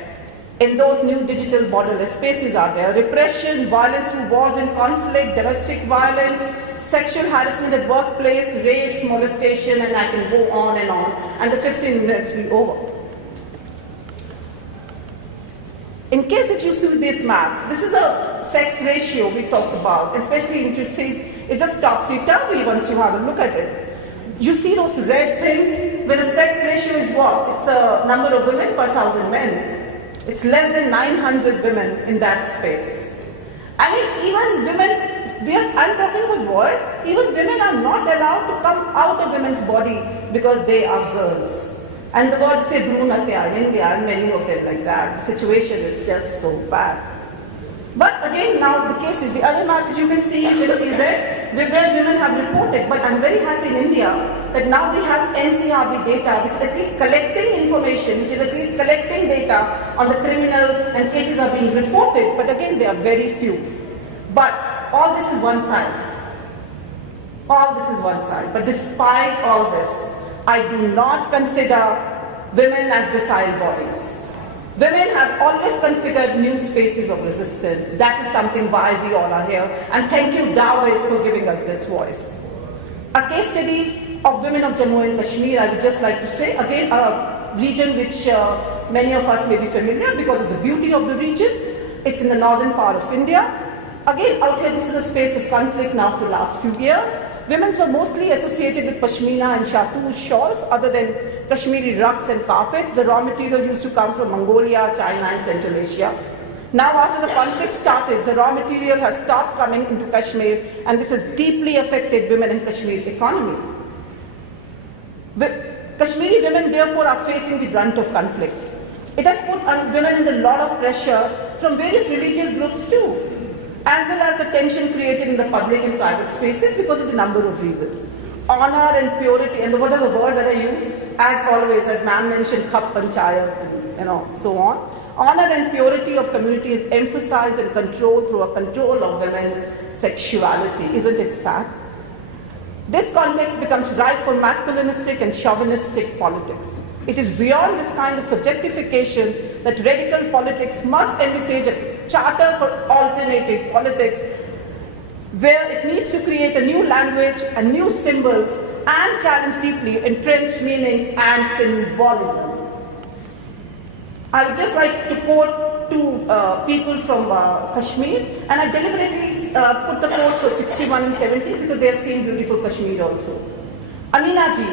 In those new digital borderless spaces are there. Repression, violence through wars and conflict, domestic violence, sexual harassment at workplace, rapes, molestation, and I can go on, and the 15 minutes will be over. In case if you see this map, this is a sex ratio we talk about, especially if you see, it just topsy-turvy once you have a look at it. You see those red things where the sex ratio is what? It's a number of women per 1,000 men. It's less than 900 women in that space. I mean, even women, I'm talking about boys, even women are not allowed to come out of women's body because they are girls. And the word say Brunatya in India, and many of them like that. The situation is just so bad. But again, now the case is, the other map that you can see red, where women have reported. But I'm very happy in India that now we have NCRB data, which is at least collecting information, which is at least collecting data on the criminal, and cases are being reported. But again, they are very few. But all this is one side. All this is one side. But despite all this, I do not consider women as docile bodies. Women have always configured new spaces of resistance. That is something why we all are here. And thank you, Dawes, for giving us this voice. A case study of women of Jammu and Kashmir, I would just like to say, again, a region which many of us may be familiar because of the beauty of the region. It's in the northern part of India. Again, out here, this is a space of conflict now for the last few years. Women were mostly associated with Pashmina and Shatu shawls, other than Kashmiri rugs and carpets. The raw material used to come from Mongolia, China, and Central Asia. Now, after the conflict started, the raw material has stopped coming into Kashmir, and this has deeply affected women in Kashmir economy. Kashmiri women, therefore, are facing the brunt of conflict. It has put women under a lot of pressure from various religious groups too, as well as the tension created in the public and private spaces because of the number of reasons. Honor and purity, and what is the word that I use? As always, as ma'am mentioned, khap panchayat, and so on. Honor and purity of community is emphasized and controlled through a control of women's sexuality. Isn't it sad? This context becomes ripe for masculinistic and chauvinistic politics. It is beyond this kind of subjectification that radical politics must envisage a charter for alternative politics where it needs to create a new language and new symbols and challenge deeply entrenched meanings and symbolism. I would just like to quote to people from Kashmir, and I deliberately put the quotes of 61 and 70 because they have seen beautiful Kashmir also. Amina ji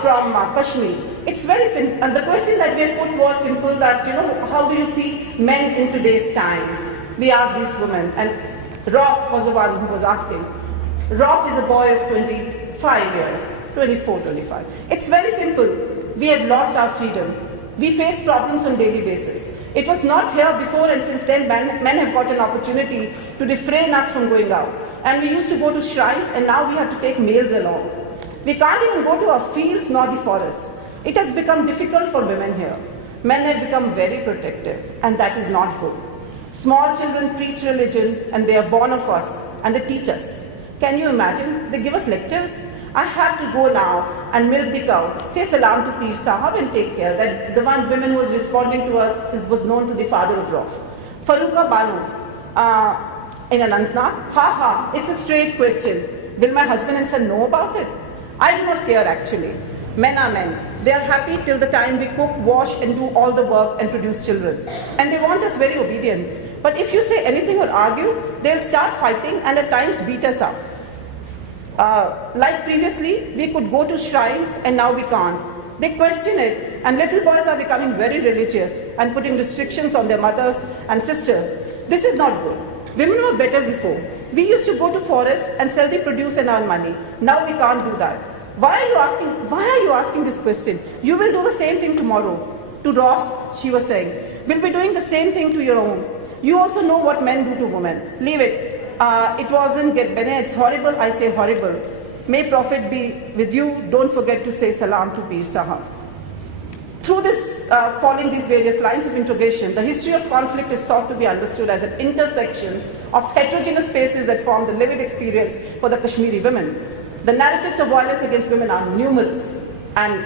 from Kashmir. It's very simple, and the question that they put was simple, that, how do you see men in today's time? We asked these women, and Raouf was the one who was asking. Raouf is a boy of 25 years, 24, 25. It's very simple. We have lost our freedom. We face problems on daily basis. It was not here before, and since then men have got an opportunity to refrain us from going out. And we used to go to shrines, and now we have to take males along. We can't even go to our fields nor the forests. It has become difficult for women here. Men have become very protective, and that is not good. Small children preach religion, and they are born of us, and they teach us. Can you imagine? They give us lectures. I have to go now and milk the cow, say salam to Peerzada and take care. That the one woman who was responding to us was known to the father of Raouf. Faruqa Banu in Anantnag, it's a straight question. Will my husband and son know about it? I do not care actually. Men are men. They are happy till the time we cook, wash and do all the work and produce children. And they want us very obedient. But if you say anything or argue, they'll start fighting and at times beat us up. Like previously, we could go to shrines and now we can't. They question it, and little boys are becoming very religious and putting restrictions on their mothers and sisters. This is not good. Women were better before. We used to go to forests and sell the produce and earn money. Now we can't do that. Why are you asking this question? You will do the same thing tomorrow. To Raouf, she was saying, we'll be doing the same thing to your own. You also know what men do to women. Leave it. It wasn't get bene, it's horrible, I say horrible. May Prophet be with you. Don't forget to say salam to Peerzada. Through this, following these various lines of integration, the history of conflict is sought to be understood as an intersection of heterogeneous spaces that form the lived experience for the Kashmiri women. The narratives of violence against women are numerous, and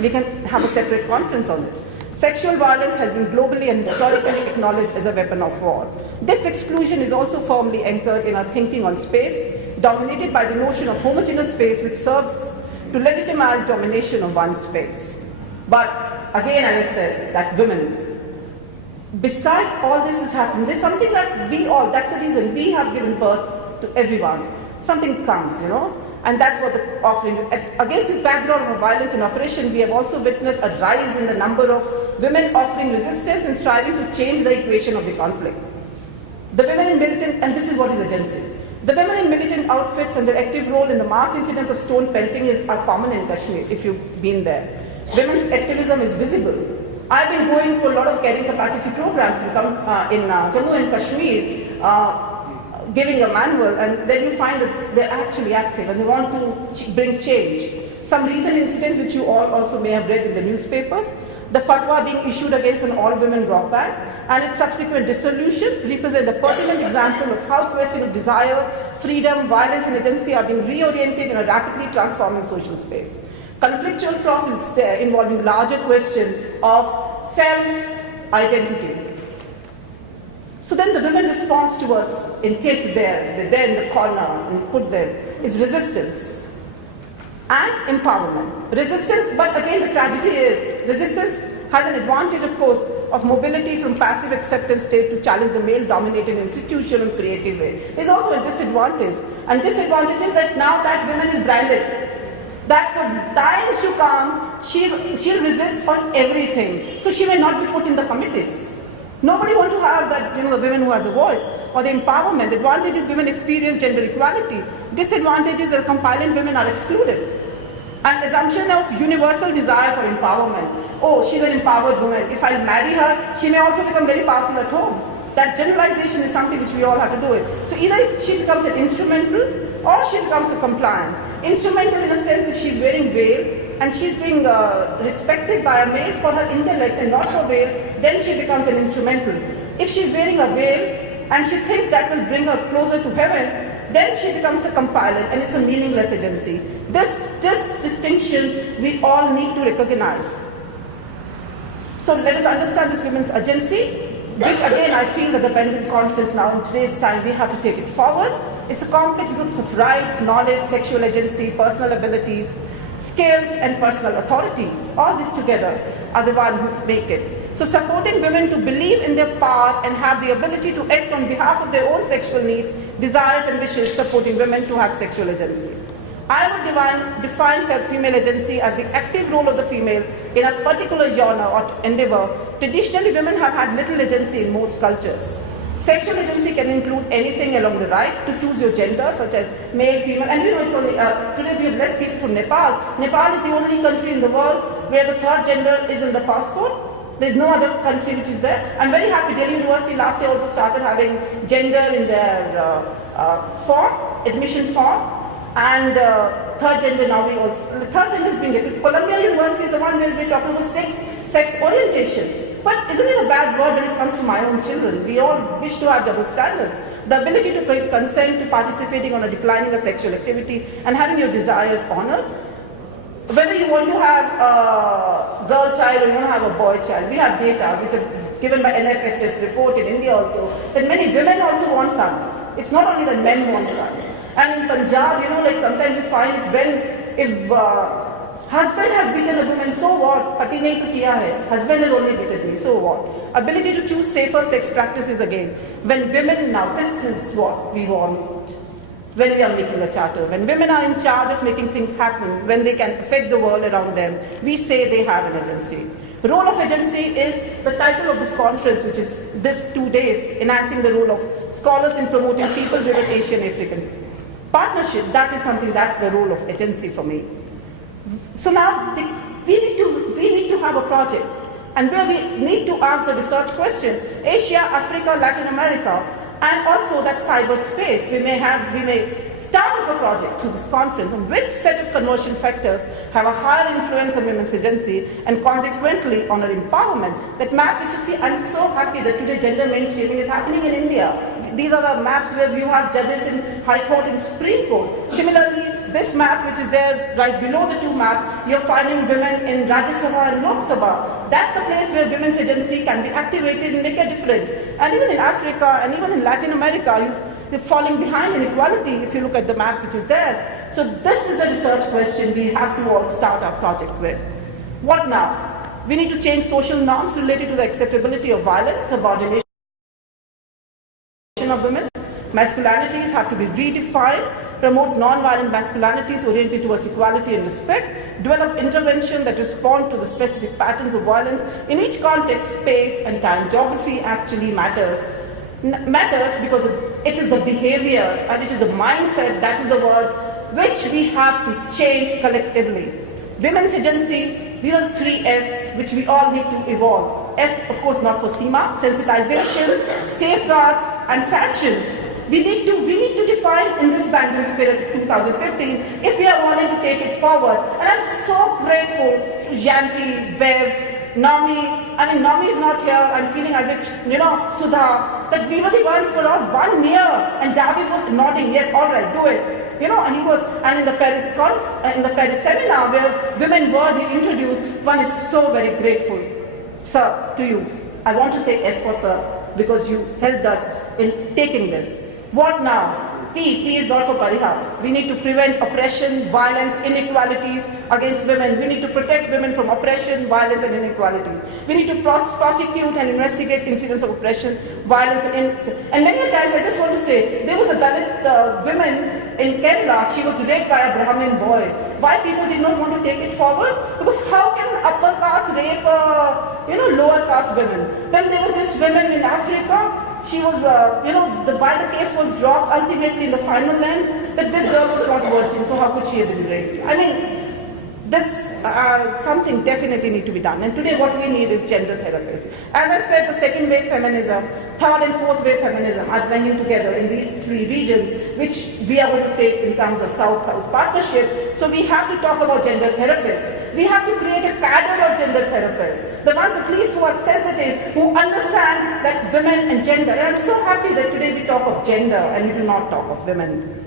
we can have a separate conference on it. Sexual violence has been globally and historically acknowledged as a weapon of war. This exclusion is also firmly anchored in our thinking on space, dominated by the notion of homogeneous space, which serves to legitimize domination of one space. But again, as I said, that women, besides all this has happened, there's something that that's the reason we have given birth to everyone. Something comes, and that's what the offering. Against this background of violence and oppression, we have also witnessed a rise in the number of women offering resistance and striving to change the equation of the conflict. The women in militant, and this is what is agency. The women in militant outfits and their active role in the mass incidents of stone pelting are common in Kashmir, if you've been there. Women's activism is visible. I've been going for a lot of carrying capacity programs in Jammu and Kashmir, giving a manual, and then you find that they're actually active and they want to bring change. Some recent incidents which you all also may have read in the newspapers, the fatwa being issued against an all-women rock band and its subsequent dissolution represent a pertinent example of how questions of desire, freedom, violence and agency are being reoriented in a rapidly transforming social space. Conflictual process there involving larger question of self-identity. So then the women response towards, in case they're there in the corner and put them, is resistance and empowerment. Resistance, but again the tragedy is, resistance has an advantage, of course, of mobility from passive acceptance state to challenge the male-dominated institution in creative way. There's also a disadvantage, and disadvantage is that now that woman is branded, that for times to come, she'll resist on everything. So she may not be put in the committees. Nobody wants to have that, the women who has a voice, or the empowerment. Advantage is women experience gender equality. Disadvantage is that compliant women are excluded. An assumption of universal desire for empowerment. Oh, she's an empowered woman. If I marry her, she may also become very powerful at home. That generalization is something which we all have to do it. So either she becomes an instrumental or she becomes a compliant. Instrumental in a sense if she's wearing veil and she's being respected by a male for her intellect and not for veil, then she becomes an instrumental. If she's wearing a veil and she thinks that will bring her closer to heaven, then she becomes a compiler and it's a meaningless agency. This distinction we all need to recognize. So let us understand this women's agency, which again I feel that the Bandung conference now in today's time we have to take it forward. It's a complex group of rights, knowledge, sexual agency, personal abilities, skills and personal authorities. All this together are the ones who make it. So supporting women to believe in their power and have the ability to act on behalf of their own sexual needs, desires and wishes, supporting women to have sexual agency. I would define female agency as the active role of the female in a particular genre or endeavor. Traditionally, women have had little agency in most cultures. Sexual agency can include anything along the right to choose your gender, such as male, female, and you know it's only, today we have less people from Nepal. Nepal is the only country in the world where the third gender is in the passport. There's no other country which is there. I'm very happy Delhi University last year also started having gender in their form, admission form, and third gender now the third gender is being getting. Columbia University is the one where we're talking about sex orientation. But isn't it a bad word when it comes to my own children? We all wish to have double standards. The ability to give consent to participating on or declining a sexual activity and having your desires honored. Whether you want to have a girl child or you want to have a boy child, we have data which are given by NFHS report in India also, that many women also want sons. It's not only that men want sons. And in Punjab, you know, like sometimes you find if husband has beaten a woman, so what? Pati nahi to kiya hai. Husband has only beaten me, so what? Ability to choose safer sex practices again. When women now, this is what we want. When we are making a charter, when women are in charge of making things happen, when they can affect the world around them, we say they have an agency. The role of agency is the title of this conference, which is this 2 days, enhancing the role of scholars in promoting people-driven Asian African partnership. That is something, that's the role of agency for me. So now we need to have a project, and where we need to ask the research question: Asia, Africa, Latin America, and also that cyberspace. We may start off a project through this conference on which set of conversion factors have a higher influence on women's agency and consequently on our empowerment. That map which you see, I'm so happy that today gender mainstreaming is happening in India. These are the maps where you have judges in High Court and Supreme Court. Similarly, this map which is there right below the two maps, you're finding women in Rajya Sabha and Lok Sabha. That's a place where women's agency can be activated and make a difference. And even in Africa and even in Latin America, you're falling behind in equality if you look at the map which is there. So this is the research question we have to all start our project with. What now? We need to change social norms related to the acceptability of violence, subordination of women. Masculinities have to be redefined, promote non-violent masculinities oriented towards equality and respect, develop intervention that respond to the specific patterns of violence. In each context, space and time, geography actually matters because it is the behavior and it is the mindset, that is the word, which we have to change collectively. Women's agency, these are the 3 S which we all need to evolve. S, of course, not for Seema, sensitization, safeguards, and sanctions. We need to define in this Bandung spirit of 2015 if we are wanting to take it forward. And I'm so grateful to Janti, Bev, Nami. I mean, Nami is not here. I'm feeling as if, Sudha, that we were the ones for all 1 year. And Davis was nodding, yes, all right, do it. And he was, and in the Paris seminar where women were introduced, one is so very grateful. Sir, to you. I want to say S for sir, because you helped us in taking this. What now? P is not for Parihar. We need to prevent oppression, violence, inequalities against women. We need to protect women from oppression, violence, and inequalities. We need to prosecute and investigate incidents of oppression, violence, and many times I just want to say, there was a Dalit woman in Kerala. She was raped by a Brahmin boy. Why people did not want to take it forward? Because how can an upper caste rape lower caste women? Then there was this woman in Africa. She was, while the case was dropped, ultimately in the final end, that this girl was not virgin, so how could she have been raped? I mean, this, something definitely need to be done. And today what we need is gender therapists. As I said, the second wave feminism, third and fourth wave feminism are blending together in these 3 regions, which we are going to take in terms of South-South partnership. So we have to talk about gender therapists. We have to create a cadre of gender therapists. The ones at least who are sensitive, who understand that women and gender. And I'm so happy that today we talk of gender and we do not talk of women.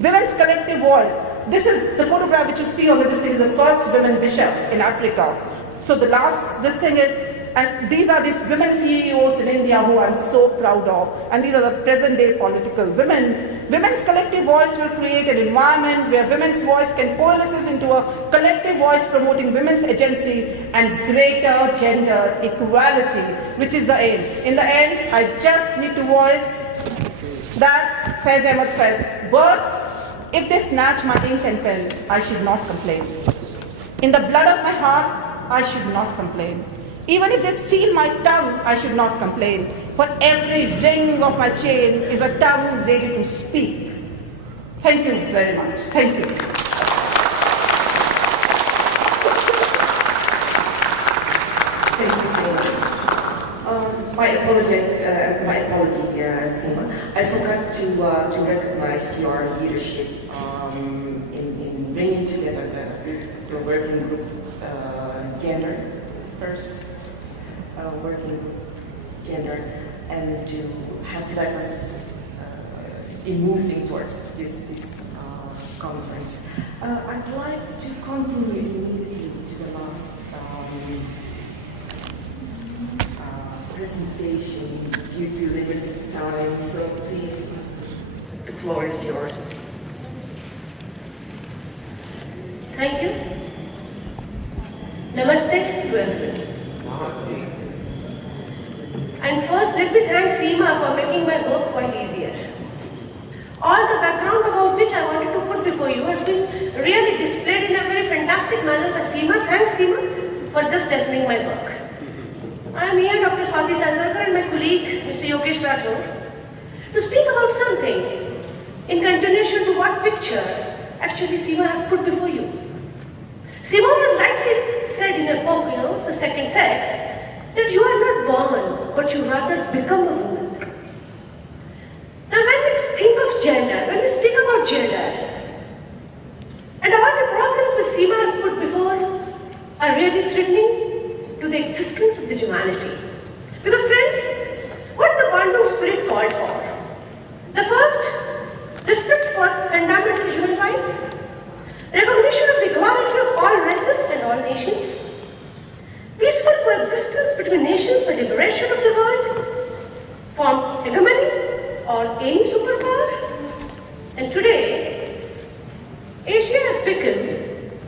Women's collective voice. This is the photograph which you see on this thing is the first women bishop in Africa. So this thing is, and these are women CEOs in India who I'm so proud of. And these are the present day political women. Women's collective voice will create an environment where women's voice can coalesce into a collective voice promoting women's agency and greater gender equality, which is the aim. In the end, I just need to voice that Faiz Ahmed Faiz. Birds, if they snatch my ink and pen, I should not complain. In the blood of my heart, I should not complain. Even if they seal my tongue, I should not complain. For every ring of my chain is a tongue ready to speak. Thank you very much. Thank you. Thank you, Seema. My apology, Seema. I forgot to recognize your leadership in bringing together the working group gender first, working group gender, and to have led us in moving towards this conference. I'd like to continue immediately to the last presentation due to limited time, so please, the floor is yours. Thank you. Namaste to everyone. And first, let me thank Seema for making my work quite easier. All the background about which I wanted to put before you has been really displayed in a very fantastic manner by Seema. Thanks, Seema, for just listening my work. I am here, Dr. Swati Chandorkar, and my colleague, Mr. Yogesh, to speak about something in continuation to what picture actually Seema has put before you. Seema was rightly said in a book, The Second Sex, that you are not born, but you rather become a woman. Now when we think of gender, when we speak about gender, and all the problems which Seema has put before are really threatening to the existence of the humanity. Because friends, what the Bandung spirit called for, the first, respect for fundamental human rights, recognition of the equality of all races and all nations, peaceful coexistence between nations for liberation of the world from hegemony or any superpower. And today, Asia has become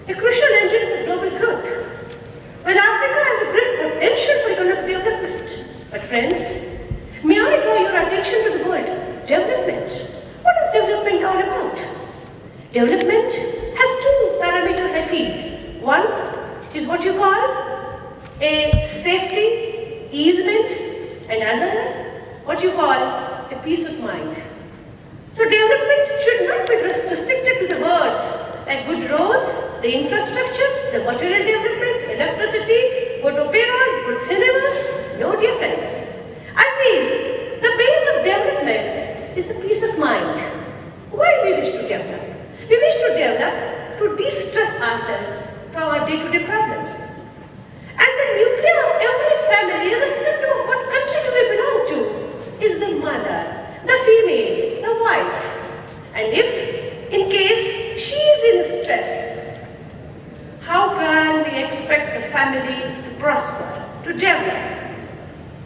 a crucial engine for global growth, while Africa has a great potential for economic development. But friends, may I draw your attention to the word development. What is development all about? Development has two parameters, I feel. One is what you call a safety, easement, and another, what you call a peace of mind. So development should not be restricted to the words like good roads, the infrastructure, the material development, electricity, good operas, good cinemas. No, dear friends. I feel the base of development is the peace of mind. Why we wish to develop? We wish to develop to de-stress ourselves from our day-to-day problems. And the nucleus of every family, irrespective of what country do we belong to, is the mother, the female, the wife. And if, in case she is in stress, how can we expect the family to prosper, to develop,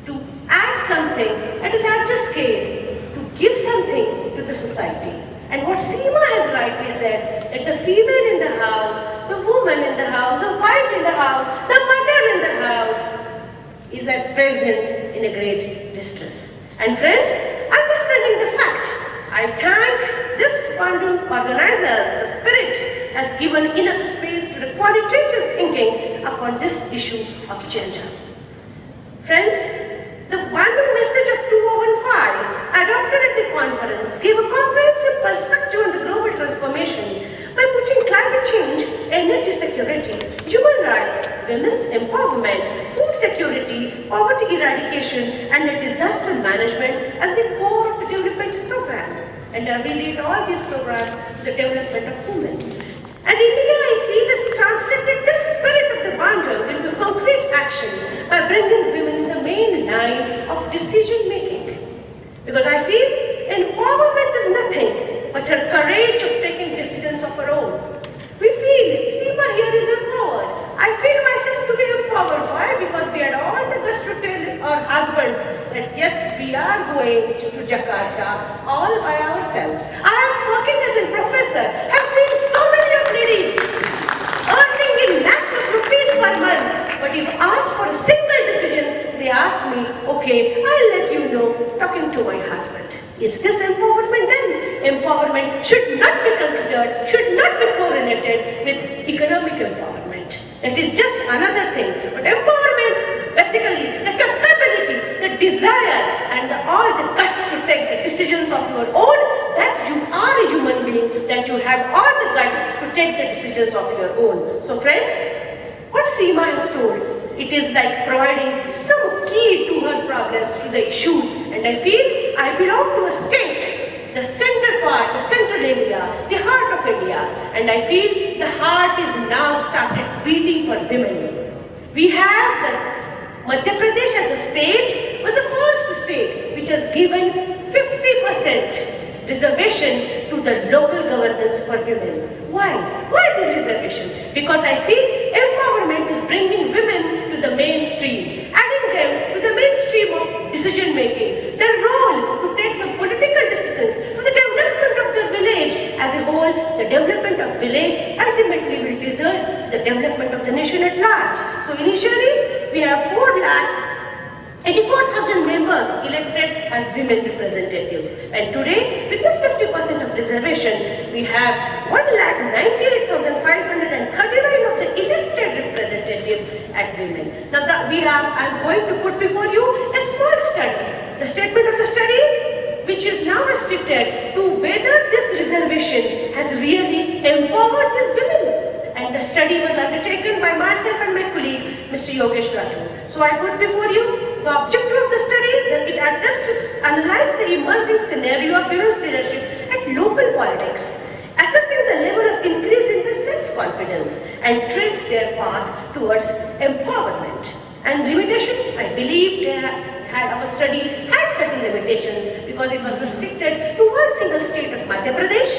to add something at a larger scale, to give something to the society? And what Seema has rightly said, that the female in the house, the woman in the house, the wife in the house, the mother in the house is at present in a great distress. And friends, understanding the fact, I thank this Bandung organizers, the spirit has given enough space to the qualitative thinking upon this issue of gender. Friends, the Bandung message of 2015 adopted at the conference gave a comprehensive perspective on the global transformation by putting climate change, energy security, human rights, women's empowerment, food security, poverty eradication, and disaster management as the core of the development program. And I relate all these programs to the development of women. And India, I feel, has translated this spirit of the Bandung into concrete action by bringing women in the main line of decision making. Because I feel empowerment is nothing but her courage of taking decisions of her own. We feel Seema here is empowered. I feel myself to be empowered. Why? Because we had all the guts to tell our husbands that yes, we are going to Jakarta all by ourselves. I am working as a professor. I've seen so many of ladies earning in lakhs of rupees per month. But if asked for a single decision, they ask me, okay, I'll let you know, talking to my husband. Is this empowerment then? Empowerment should not be considered, should not be correlated with economic empowerment. That is just another thing. But empowerment is basically the capability, the desire, and all the guts to take the decisions of your own, that you are a human being, that you have all the guts to take the decisions of your own. So friends, what Seema has told, it is like providing some key to her problems, to the issues. And I feel I belong to a state, the center part, the central India, the heart of India. And I feel the heart is now started beating for women. We have the Madhya Pradesh as a state was the first state which has given 50% reservation to the local governance for women. Why? Why this reservation? Because I feel empowerment is bringing women to the mainstream, adding them to the mainstream of decision making. Their role to take some political decisions for the development of the village as a whole. The development of village ultimately will result in the development of the nation at large. So initially we have 4,84,000 members elected as women representatives. And today, with this 50% of reservation, we have 1,98,539 of the elected representatives at women. Now, I'm going to put before you a small study. The statement of the study, which is now restricted to whether this reservation has really empowered these women. And the study was undertaken by myself and my colleague, Mr. Yogesh. So I put before you the objective of the study, that it attempts to analyze the emerging scenario of women's leadership at local politics, assessing the level of increase in their self-confidence and trace their path towards empowerment. And limitation, I believe our study had certain limitations because it was restricted to one single state of Madhya Pradesh.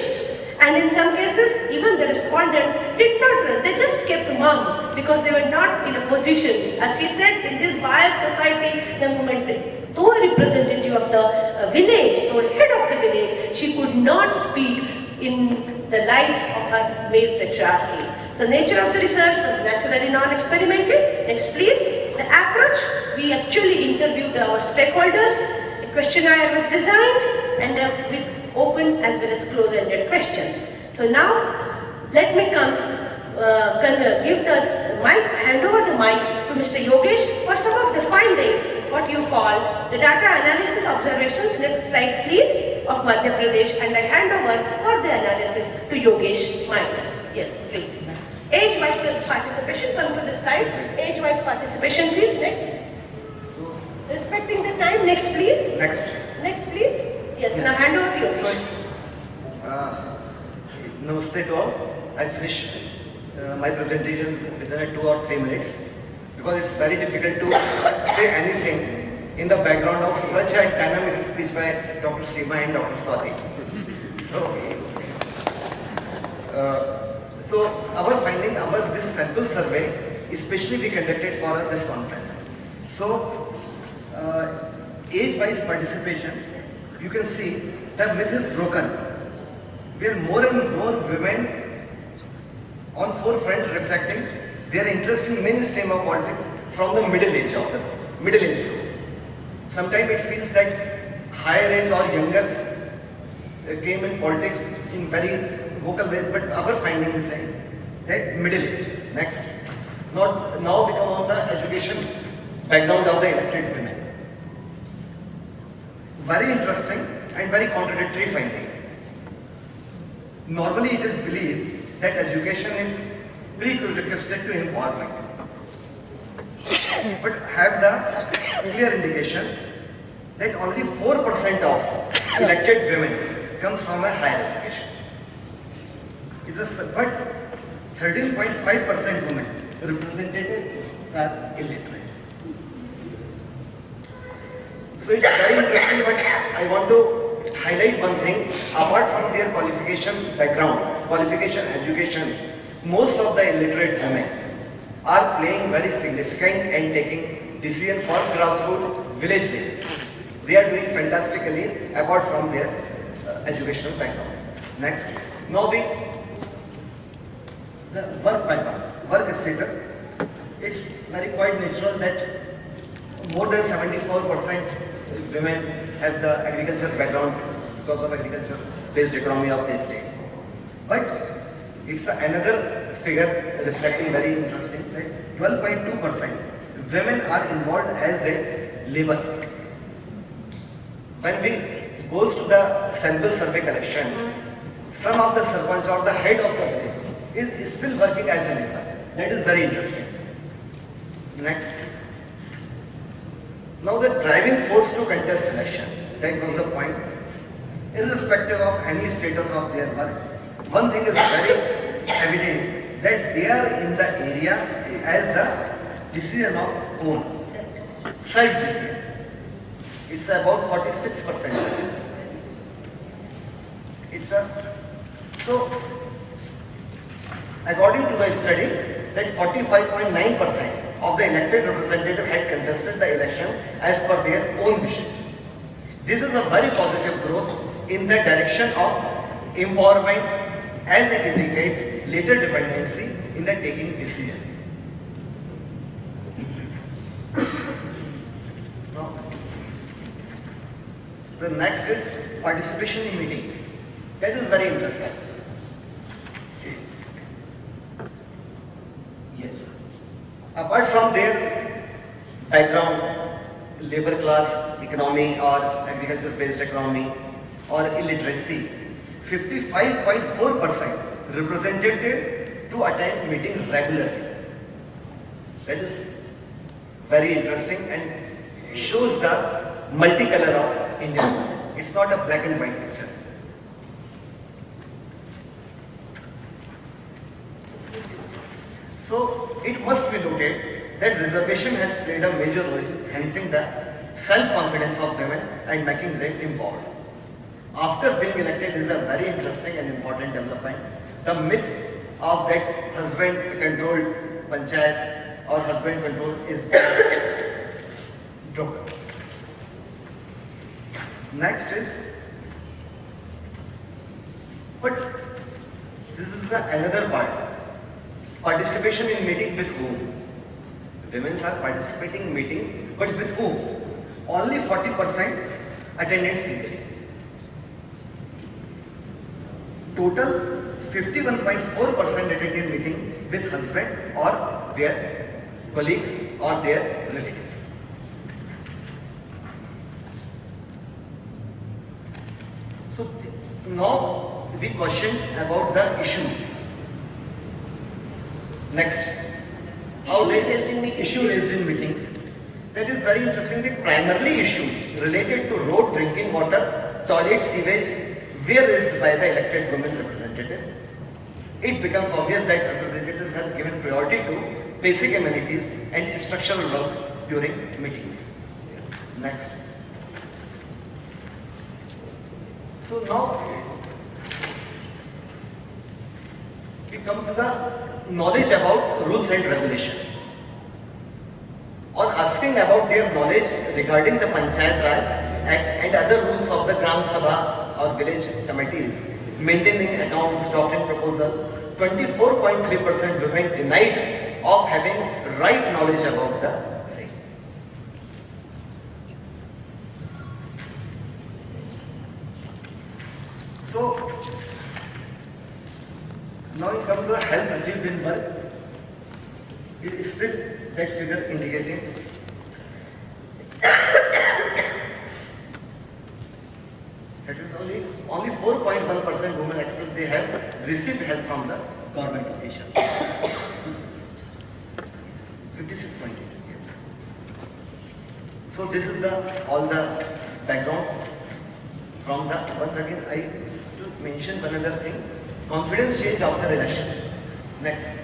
And in some cases, even the respondents did not run, they just kept mum because they were not in a position. As she said, in this biased society, the moment, though a representative of the village, though head of the village, she could not speak in the light of her male patriarchy. So nature of the research was naturally non-experimental. Next please, the approach, we actually interviewed our stakeholders, a questionnaire was designed and with open as well as close-ended questions. So now, let me hand over the mic to Mr. Yogesh for some of the findings, what you call the data analysis observations, next slide please, of Madhya Pradesh, and I hand over for the analysis to Yogesh, my dear. Yes, please. Age-wise participation, come to the slide. Age-wise participation, please, next. Respecting the time, next please. Next. Next please. Yes, now hand over to you. So it's Namaste to all. I finish my presentation within 2 or 3 minutes because it's very difficult to say anything in the background of such a dynamic speech by Dr. Seema and Dr. Swati. So our finding, this sample survey, especially we conducted for this conference. So age-wise participation, you can see the myth is broken, where more and more women on forefront reflecting their interest in mainstream of politics from the middle age group. Sometimes it feels that higher age or younger came in politics in very vocal ways, but our finding is saying that middle age. Next. Now we come on the education background of the elected women. Very interesting and very contradictory finding. Normally it is believed that education is prerequisite to empowerment, but have the clear indication that only 4% of elected women comes from a higher education. It is, but 13.5% women representatives are illiterate. So it's very interesting, but I want to highlight one thing. Apart from their qualification background, qualification education, most of the illiterate women are playing very significant and taking decision for grassroots village level. They are doing fantastically apart from their educational background. Next, now the work background, work status. It's very quite natural that more than 74% women have the agriculture background because of agriculture-based economy of the state. But it's another figure reflecting very interesting that 12.2% women are involved as a labor. When we goes to the sample survey collection, some of the sarpanch or the head of the village is still working as a labor. That is very interesting. Next. Now the driving force to contest election, that was the point. Irrespective of any status of their work, one thing is very evident that they are in the area as the decision of own, self-decision. It's about 46%. So according to the study, that 45.9% of the elected representative had contested the election as per their own wishes. This is a very positive growth in the direction of empowerment as it indicates later dependency in the taking decision. Now, the next is participation in meetings. That is very interesting. Yes. Apart from their background, labor class economy or agriculture-based economy or illiteracy, 55.4% represented to attend meeting regularly. That is very interesting and shows the multicolor of India. It's not a black and white picture. So it must be noted that reservation has played a major role in enhancing the self-confidence of women and making them empowered. After being elected is a very interesting and important development. The myth of that husband-controlled panchayat or husband control is broken. Next is, but this is another part. Participation in meeting with whom? Women are participating in meeting, but with whom? Only 40% attended singly. Total 51.4% attended meeting with husband or their colleagues or their relatives. So now we question about the issues. Next, issue raised in meetings. That is very interesting. The primarily issues related to road, drinking water, toilet, sewage were raised by the elected women representative. It becomes obvious that representatives have given priority to basic amenities and structural work during meetings. Next. So now we come to the knowledge about rules and regulations. On asking about their knowledge regarding the Panchayat Raj Act and other rules of the Gram Sabha or village committees, maintaining accounts, drafting proposal, 24.3% women denied of having right knowledge about the same. So, now we come to the help received in work. It is still that figure indicating that is only 4.1% women express they have received help from the government officials. 56.8, yes. So this is all the background from the, once again I to mention one other thing, confidence change after election. Next.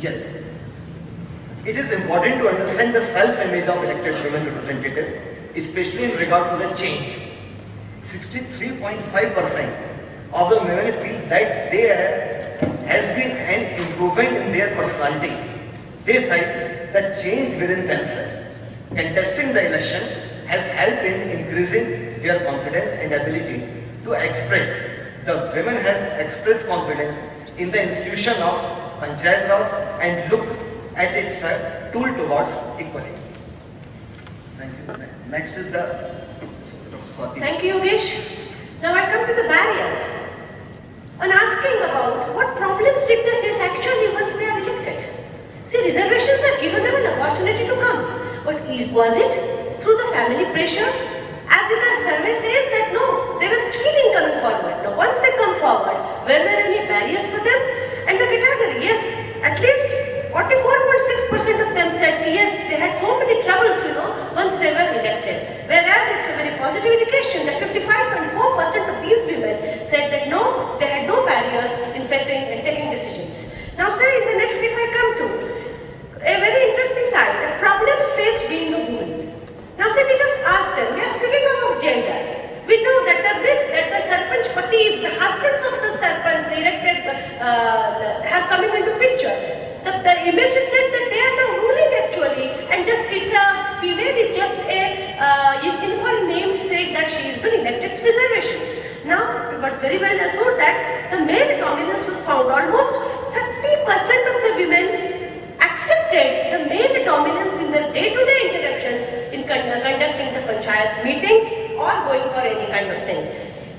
Yes. It is important to understand the self-image of elected women representative, especially in regard to the change. 63.5% of the women feel that there has been an improvement in their personality they felt the change within themselves. Contesting the election has helped in increasing their confidence and ability to express. The women has expressed confidence in the institution of Panchayat Raj and look at it as a tool towards equality. Thank you. Next is the Swati. Thank you, Yogesh. Now I come to the barriers. On asking about what problems did they face actually once they are elected. See, reservations have given them an opportunity to come. But was it through the family pressure? As in the survey says that no, they were keen in coming forward. Now once they come forward, were there any barriers for them? And the category, yes, at least 44.6% of them said yes, they had so many troubles, once they were elected. Whereas it's a very positive indication that 55.4% of these women said that no, they had no barriers in facing and taking decisions. Now say in the next, if I come to a very interesting side, the problems faced being a woman. Now say we just ask them, we are speaking about gender. We know that the myth that the sarpanch patis, the husbands of such sarpanch, the elected, have coming into picture. The image is said that they are now ruling actually, and just it's a female, it's just in for name's sake that she has been elected to reservations. Now, it was very well assured that the male dominance was found. Almost 30% of the women accepted the male dominance in the day-to-day interactions in conducting the panchayat meetings or going for any kind of thing.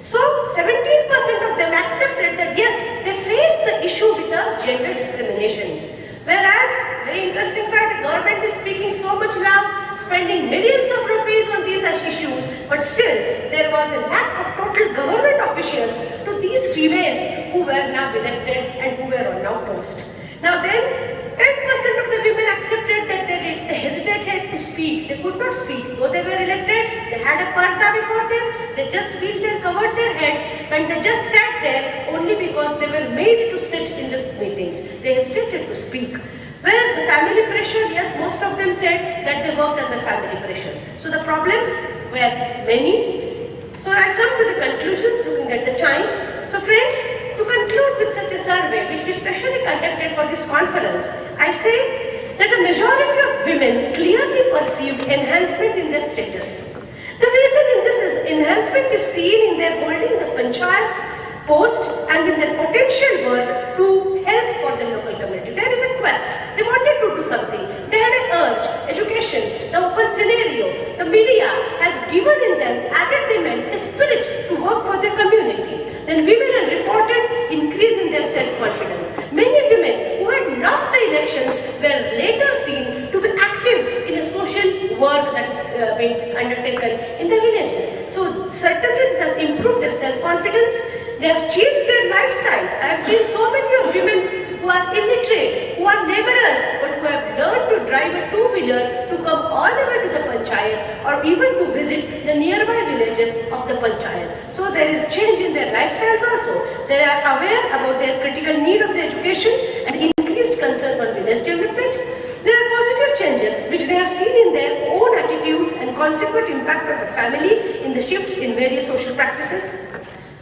So 17% of them accepted that yes, they face the issue with the gender discrimination. Whereas, very interesting fact, the government is speaking so much loud, spending millions of rupees on these issues, but still there was a lack of total government officials to these females who were now elected and who were on now post. Now then, 10% of the women accepted that they hesitated to speak. They could not speak. Though they were elected, they had a parda before them. They just covered their heads, and they just sat there only because they were made to sit in the meetings. They hesitated to speak. Where the family pressure, yes, most of them said that they worked under family pressures. So the problems were many. So I come to the conclusions looking at the time. So friends, to conclude with such a survey, which we specially conducted for this conference, I say that a majority of women clearly perceived enhancement in their status. The reason in this is enhancement is seen in their holding the panchayat post and in their potential work to help for the local community. There is a quest. They wanted to do something. They had an urge, education, the open scenario, the media has given in them, added them a spirit to work for the community. Then women have reported increase in their self-confidence. Many women who had lost the elections were later seen to be active in a social work that is being undertaken in the villages. So certainly this has improved their self-confidence. They have changed their lifestyles. I have seen so many of women who are illiterate, who are laborers, but who have learned to drive a two-wheeler to come all the way to the panchayat or even to visit the nearby villages of the panchayat. So there is change in their lifestyles also. They are aware about their critical need of the education and increased concern for village development. There are positive changes which they have seen in their own attitudes and consequent impact on the family in the shifts in various social practices.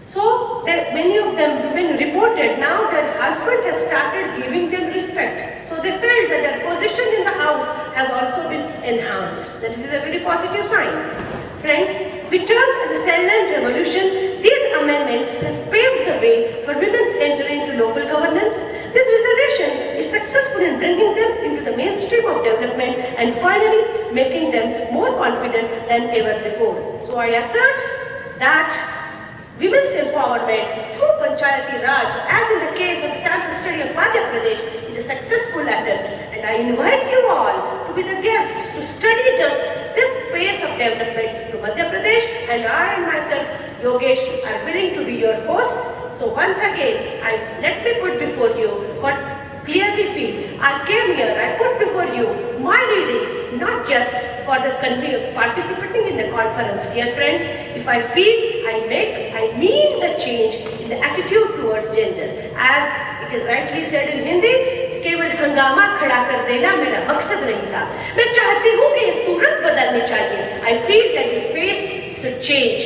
So many of them women reported now their husband has started giving them respect. So they felt that their position in the house has also been enhanced. That is a very positive sign. Friends, we term as a silent revolution, these amendments has paved the way for women's entry into local governance. This reservation is successful in bringing them into the mainstream of development and finally making them more confident than ever before. So I assert that women's empowerment through Panchayati Raj, as in the case of the sample study of Madhya Pradesh, is a successful attempt, and I invite you all to be the guest to study just this pace of development to Madhya Pradesh, and I and myself, Yogesh, are willing to be your hosts. So once again, let me put before you what clearly feel. I came here, I put before you my readings, not just for the participating in the conference. Dear friends, if I feel, I mean the change in the attitude towards gender. As it is rightly said in Hindi, केवल हंगामा खड़ा कर देना मेरा मकसद नहीं था. मैं चाहती हूँ कि ये सूरत बदलनी चाहिए. I feel that this face should change.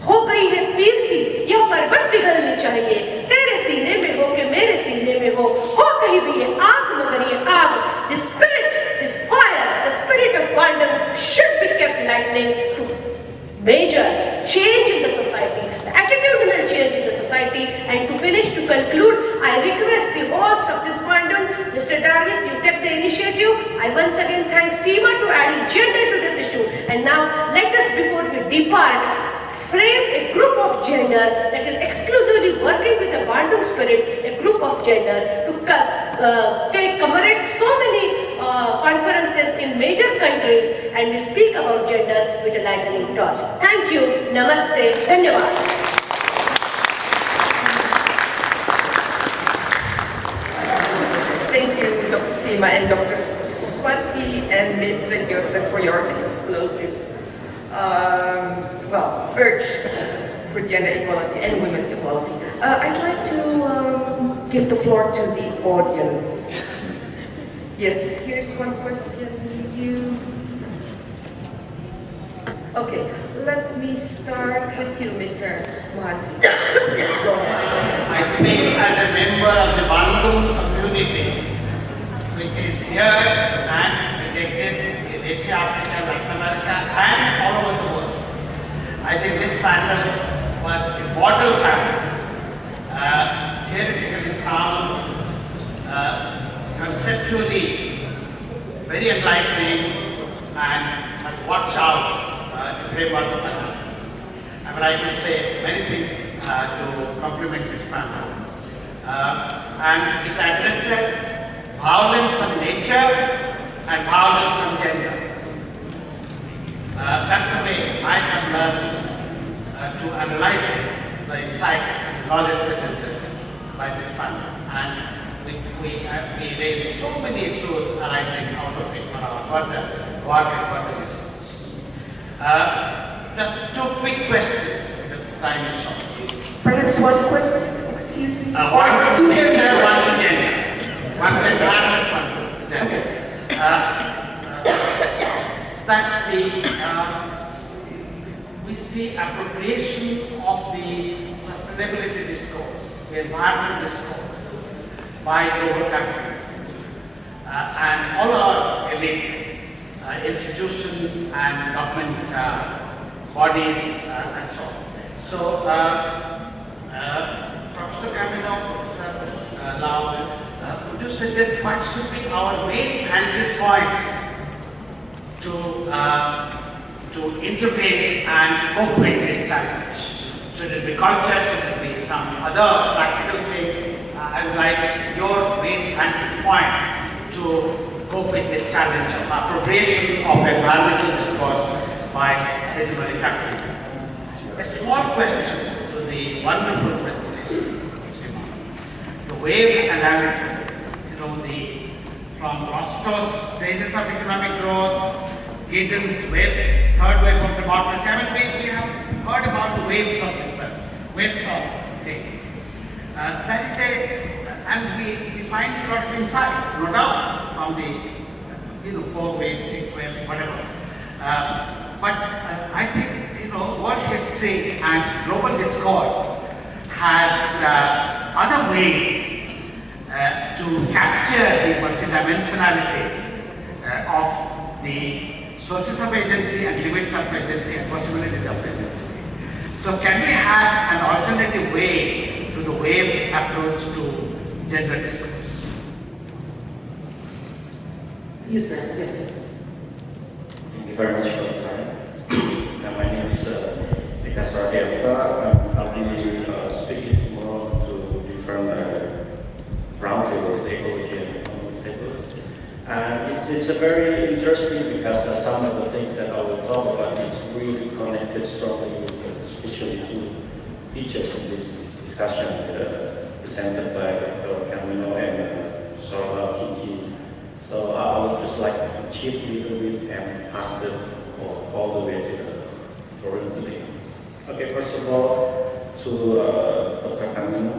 हो गई है पीर सी, यह पर्वत पिघलनी चाहिए. तेरे सीने में हो कि मेरे सीने में हो कहीं भी ये आग, मगर ये आग major change in the society, the attitudinal change in the society. And to finish, to conclude, I request the host of this Bandung, Mr. Darvis, you take the initiative. I once again thank Seema to adding gender to this issue. And now let us, before we depart, frame a group of gender that is exclusively working with the Bandung spirit, a group of gender to commemorate so many conferences in major countries, and we speak about gender with a lightning torch. Thank you. Namaste. Dhanyawad. Thank you, Dr. Seema and Dr. Swati and Mr. Joseph for your explosive urge for gender equality and women's equality. I'd like to give the floor to the audience. Yes, here's one question. Okay, let me start with you, Mr. Mohanty. Yes, go ahead. I speak as a member of the Bandung community, which is here and it exists in Asia, Africa, Latin America, and all over the world. I think this panel was a model panel, theoretically sound, conceptually very enlightening, and has worked out the framework of analysis. I mean, I can say many things to complement this panel. And it addresses violence of nature and violence of gender. That's the way I have learned to analyze this, the insights and knowledge presented by this panel. And we raise so many issues arising out of it for our further work and further research. Just two quick questions, the time is short. Perhaps one question, excuse me. One to nature, one to gender. One to environment, one to gender. That we see appropriation of the sustainability discourse, the environment discourse by global capitalism. And all our elite institutions and government bodies and so on. So, Professor Kamino, Professor Raouf, would you suggest what should be our main vantage point to intervene and cope with this challenge? Should it be culture? Should it be some other practical things? I would like your main vantage point to cope with this challenge of appropriation of environmental discourse by hegemonic capitalism. A small question to the wonderful presentation of Seema. The wave analysis, from Rostow's stages of economic growth, Giddens' waves, third wave of democracy. I mean, we have heard about the waves of research, waves of things. That is and we find a lot of insights, no doubt, from the 4 waves, 6 waves, whatever. But I think world history and global discourse has other ways to capture the multidimensionality of the sources of agency and limits of agency and possibilities of agency. So can we have an alternative way to the wave approach to gender discourse? Yes, sir. Yes, sir. Thank you very much for the time. My name is I'll be speaking tomorrow to different roundtables, ecology and economic tables. And it's a very interesting because some of the things that I will talk about, it's really connected strongly with especially 2 features in this discussion presented by Dr. Kamino and Kiki. So I would just like to chip a little bit and pass them all the way to the forum today. Okay, first of all, to Dr. Kamino,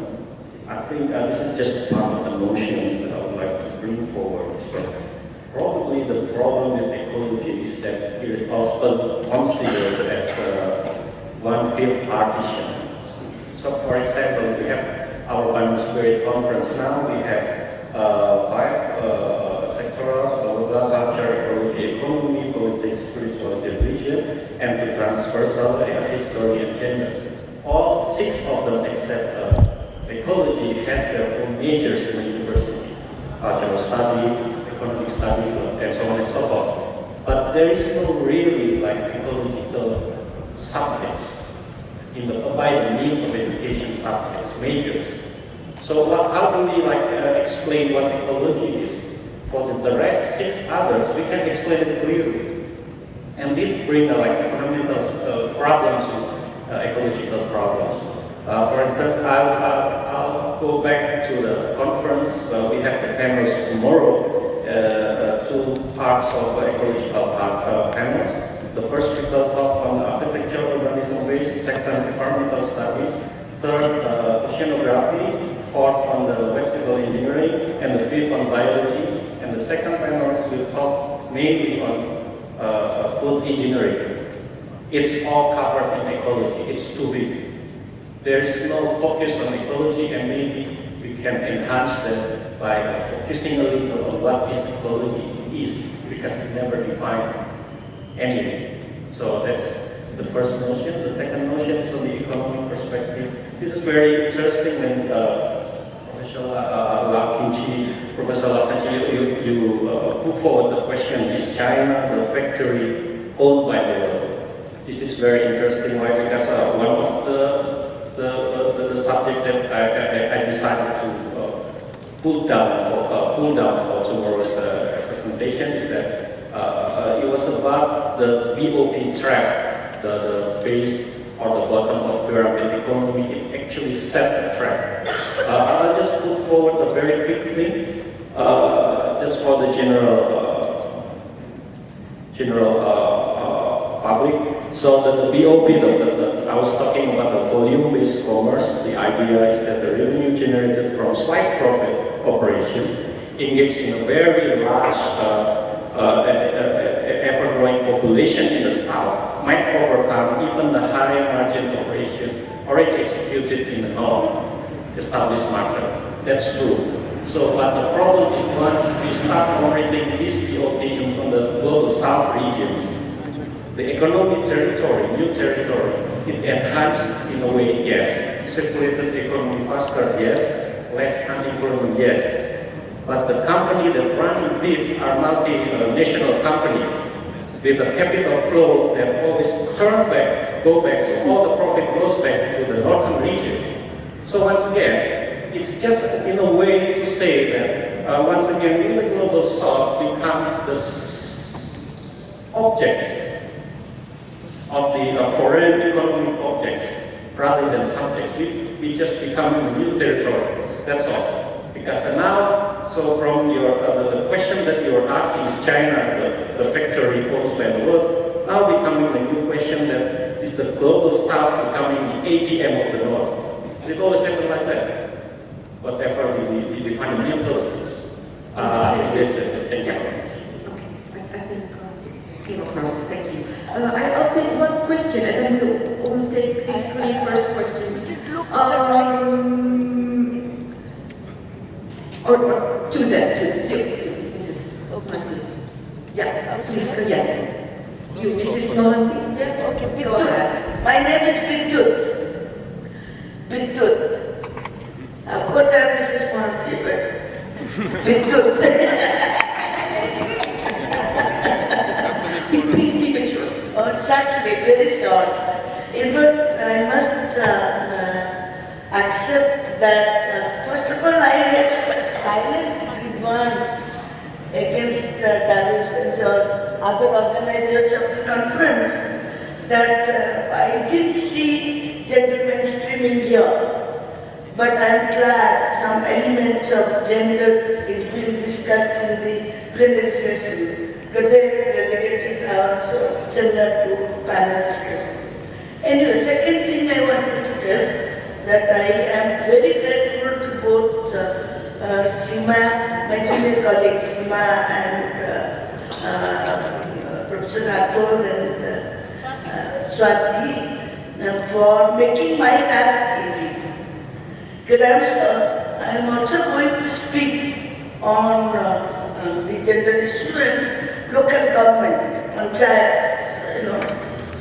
I think this is just part of the notions that I would like to bring forward as well. Probably the problem with ecology is that it is often considered as one field partition. So, for example, we have our Bandung Spirit Conference now. We have 5 sectorals: culture, ecology, economy, politics, spirituality, religion, and to transfer transversal, history, and gender. All 6 of them except ecology has their own majors in the university. General study, economic study, and so on and so forth. But there is no really like ecological subjects by the means of education subjects, majors. So how do we explain what ecology is? For the rest 6 others, we can explain it clearly. And this brings fundamental problems with ecological problems. For instance, I'll go back to the conference. We have the panels tomorrow, 2 parts of ecological panels. The first will talk on architectural urbanism based, second environmental studies, third oceanography, fourth on the wet civil engineering, and the 5th on biology. And the second panels will talk mainly on food engineering. It's all covered in ecology. It's too big. There's no focus on ecology, and maybe we can enhance that by focusing a little on what ecology is, because it never defined anyway. So that's the first notion. The second notion is from the economic perspective. This is very interesting, and Professor Lakinchi, you put forward the question: is China the factory owned by the world? This is very interesting. Why? Because one of the subject that I decided to pull down for tomorrow's presentation is that it was about the BOP track, the base or the bottom of pyramid economy. It actually set the track. I'll just put forward a very quick thing, just for the general public. So the BOP, I was talking about the volume-based commerce. The idea is that the revenue generated from slight profit operations engaged in a very large, ever-growing population in the south might overcome even the high margin operation already executed in the north, established market. That's true. So, but the problem is once we start operating this BOP on the global south regions, the economic territory, new territory, it enhanced in a way, yes. Circulated economy faster, yes. Less unemployment, yes. But the company that run this are multinational companies with a capital flow that always go back, so all the profit goes back to the northern region. So once again, it's just in a way to say that once again, we in the global south become the objects of the foreign economic objects rather than subjects. We just become a new territory. That's all. Because now, so from your the question that you are asking is China the factory owned by the world, now becoming a new question that is the global south becoming the ATM of the north. It always happened like that. Whatever the fundamentals existed. Thank you. Okay, I think it came across. Thank you. I'll take one question, and then we'll take these 3 first questions. Or to them, you, Mrs. Molanti. Yeah, please, You, Mrs. Molanti. Yeah, okay, go ahead. My name is Bidut. Of course, I'm Mrs. Molanti, but Bidut. Please keep it short. Oh, certainly, very short. In fact, I must accept that, first of all, I have silence grievance against Darius and the other organizers of the conference that I didn't see gender mainstreaming here. But I'm glad some elements of gender is being discussed in the plenary session, because they relegated our gender to panel discussion. Anyway, second thing I wanted to tell that I am very grateful to both Seema, my junior colleague Seema, and Professor Rathore and Swati for making my task easy. Because I'm also going to speak on the gender issue and local government, panchayats,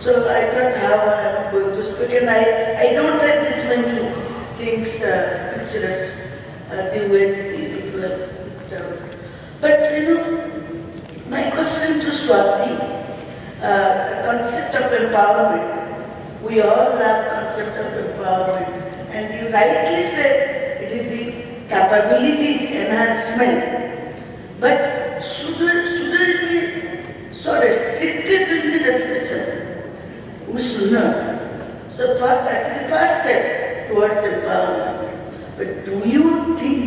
So I thought how I am going to speak, and I don't have this many things picturesque the way people have done. But you know, my question to Swati, the concept of empowerment. We all have concept of empowerment, and you rightly said it is the capabilities enhancement. But should it be so restricted in the definition? We should not. So that is the first step towards empowerment. But do you think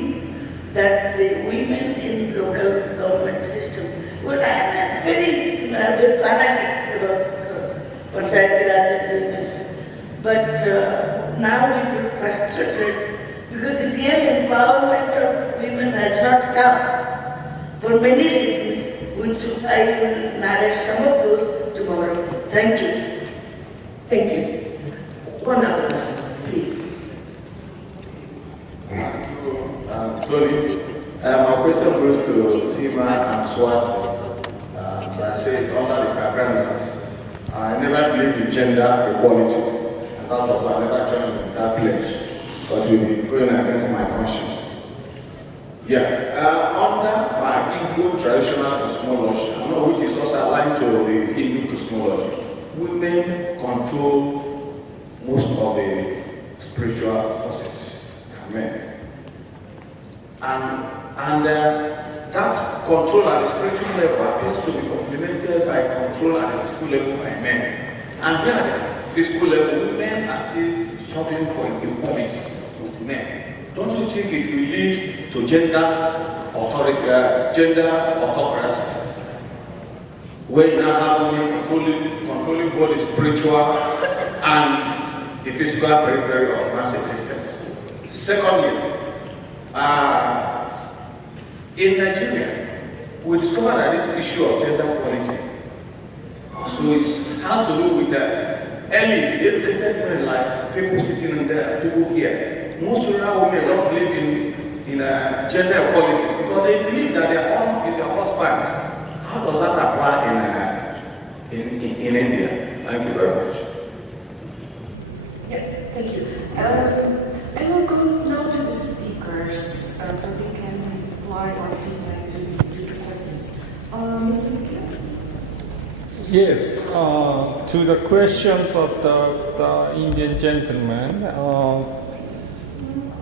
that the women in local government system, well, I am very fanatic about Panchayati Raj and women, but now we feel frustrated because the real empowerment of women has not come for many reasons, which I will narrate some of those tomorrow. Thank you. Thank you. One other question, please. Thank you, Tony. My question goes to Seema and Swati. I say it under the background that I never believe in gender equality, and that was why I never joined in that pledge, but will be going against my conscience. Yeah, under my Igbo traditional cosmology, which is also aligned to the Hindu cosmology, women control most of the spiritual forces than men. And that control at the spiritual level appears to be complemented by control at the physical level by men. And here at the physical level, women are still struggling for equality with men. Don't you think it will lead to gender autocracy? When you now have women controlling both the spiritual and the physical periphery of man's existence. Secondly, in Nigeria, we discovered that this issue of gender equality also has to do with elites, educated men like people sitting in there, people here. Most rural women don't believe in gender equality because they believe that their own is their husband. How does that apply in India? Thank you very much. Yeah, thank you. I will go now to the speakers so they can reply or feedback to the questions. Mr. Yukio, please. Yes, to the questions of the Indian gentleman,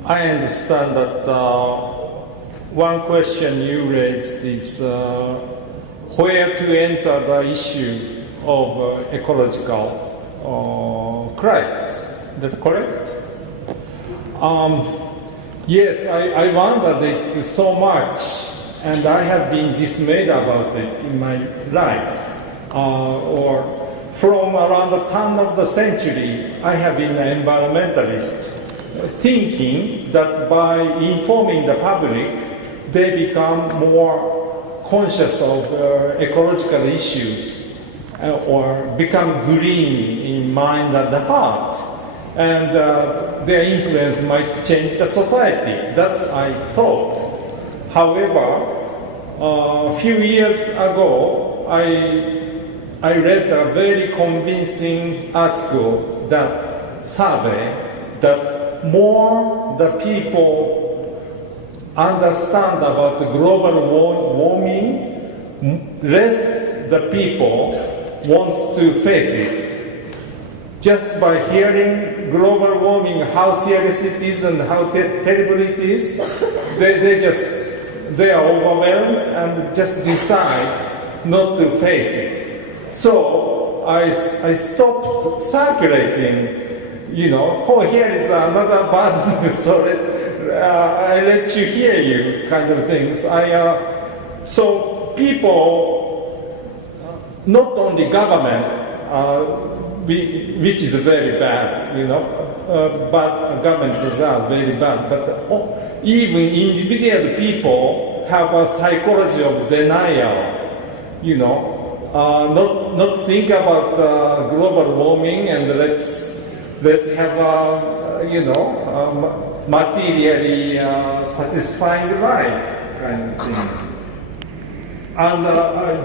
I understand that one question you raised is where to enter the issue of ecological crisis. Is that correct? Yes, I wondered it so much, and I have been dismayed about it in my life. Or from around the turn of the century, I have been an environmentalist, thinking that by informing the public, they become more conscious of ecological issues or become green in mind and heart. And their influence might change the society. That's I thought. However, a few years ago, I read a very convincing article that survey that more the people understand about the global warming, less the people wants to face it. Just by hearing global warming, how serious it is and how terrible it is, they are overwhelmed and just decide not to face it. So I stopped circulating, oh, here is another bad news, so I let you hear you kind of things. So people, not only government, which is very bad, but governments are very bad, but even individual people have a psychology of denial, not think about global warming and let's have a materially satisfying life kind of thing. And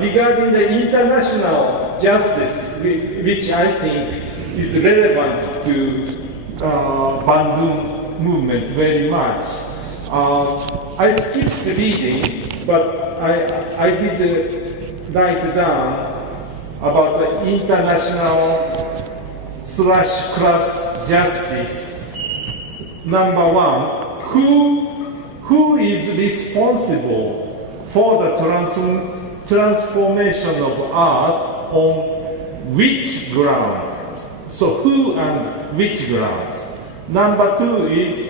regarding the international justice, which I think is relevant to Bandung movement very much. I skipped reading, but I did write down about the international/class justice. Number one, who is responsible for the transformation of Earth on which ground? So who and which grounds? Number two is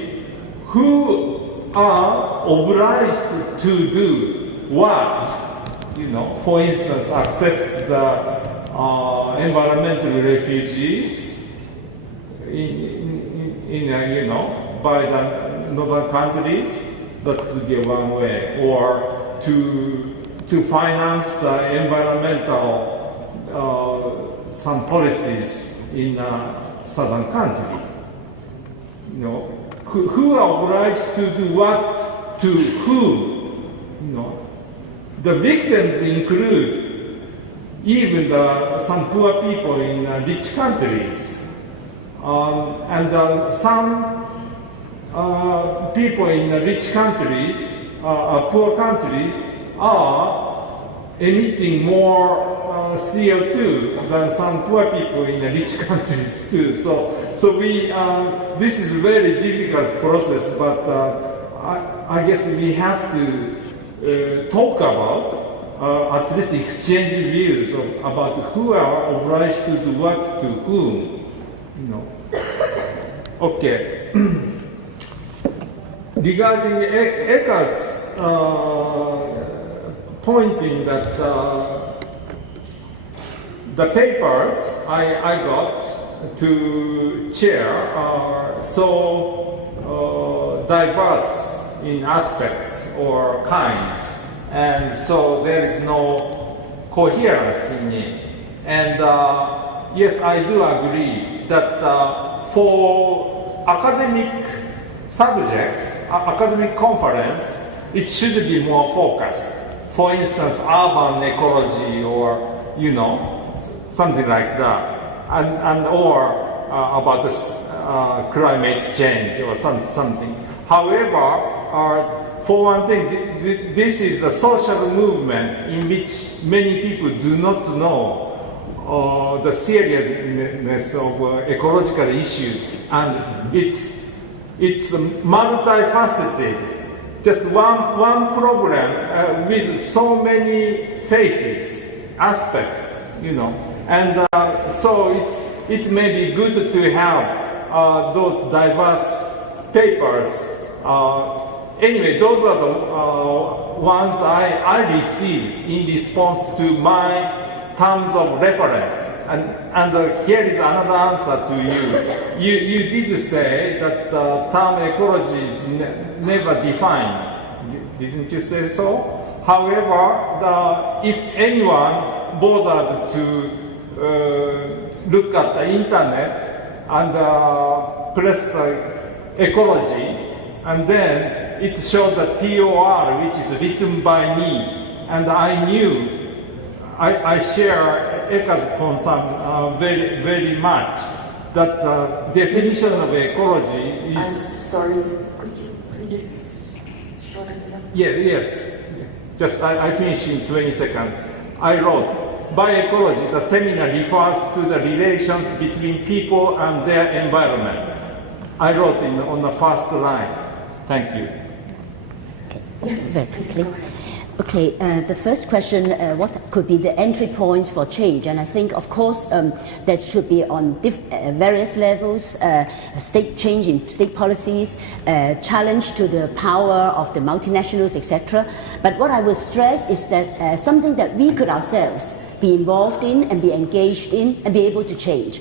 who are obliged to do what? For instance, accept the environmental refugees by the northern countries. That could be one way, or to finance the environmental some policies in a southern country. Who are obliged to do what to whom? The victims include even some poor people in rich countries, and some people in rich countries, poor countries, are emitting more CO2 than some poor people in rich countries too. So this is a very difficult process, but I guess we have to talk about, at least exchange views about who are obliged to do what to whom. Okay. Regarding Eka's pointing that the papers I got to chair are so diverse in aspects or kinds, and so there is no coherence in it. And yes, I do agree that for academic subjects, academic conference, it should be more focused. For instance, urban ecology, or something like that, and or about the climate change or something. However, for one thing, this is a social movement in which many people do not know the seriousness of ecological issues, and it's multifaceted. Just one problem with so many faces, aspects, and so it may be good to have those diverse papers. Anyway, those are the ones I received in response to my terms of reference. And here is another answer to you. You did say that the term ecology is never defined. Didn't you say so? However, if anyone bothered to look at the internet and press the ecology, and then it showed the TOR, which is written by me, and I knew I share Eka's concern very, very much, that the definition of ecology is... I'm sorry, could you please show it again? Yes. Just I finish in 20 seconds. I wrote, by ecology, the seminar refers to the relations between people and their environment. I wrote on the first line. Thank you. Yes, please. Okay, the first question, what could be the entry points for change? And I think, of course, that should be on various levels, state change in state policies, challenge to the power of the multinationals, etc. But what I would stress is that something that we could ourselves be involved in and be engaged in and be able to change.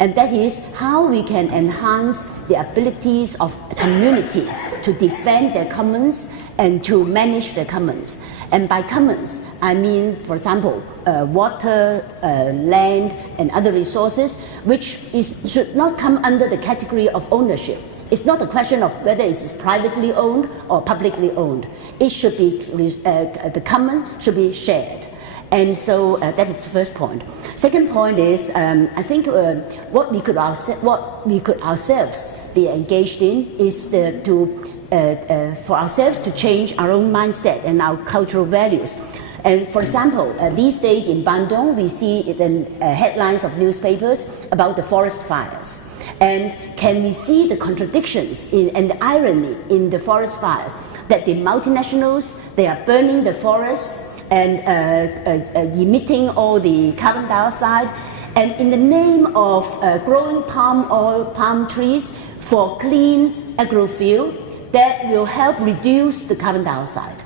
And that is how we can enhance the abilities of communities to defend their commons and to manage their commons. And by commons, I mean, for example, water, land, and other resources, which should not come under the category of ownership. It's not a question of whether it's privately owned or publicly owned. It should be, the common should be shared. And so that is the first point. Second point is, I think what we could ourselves be engaged in is for ourselves to change our own mindset and our cultural values. And for example, these days in Bandung, we see the headlines of newspapers about the forest fires. And can we see the contradictions and the irony in the forest fires? That the multinationals, they are burning the forests and emitting all the carbon dioxide, and in the name of growing palm trees for clean agrofuel, that will help reduce the carbon dioxide.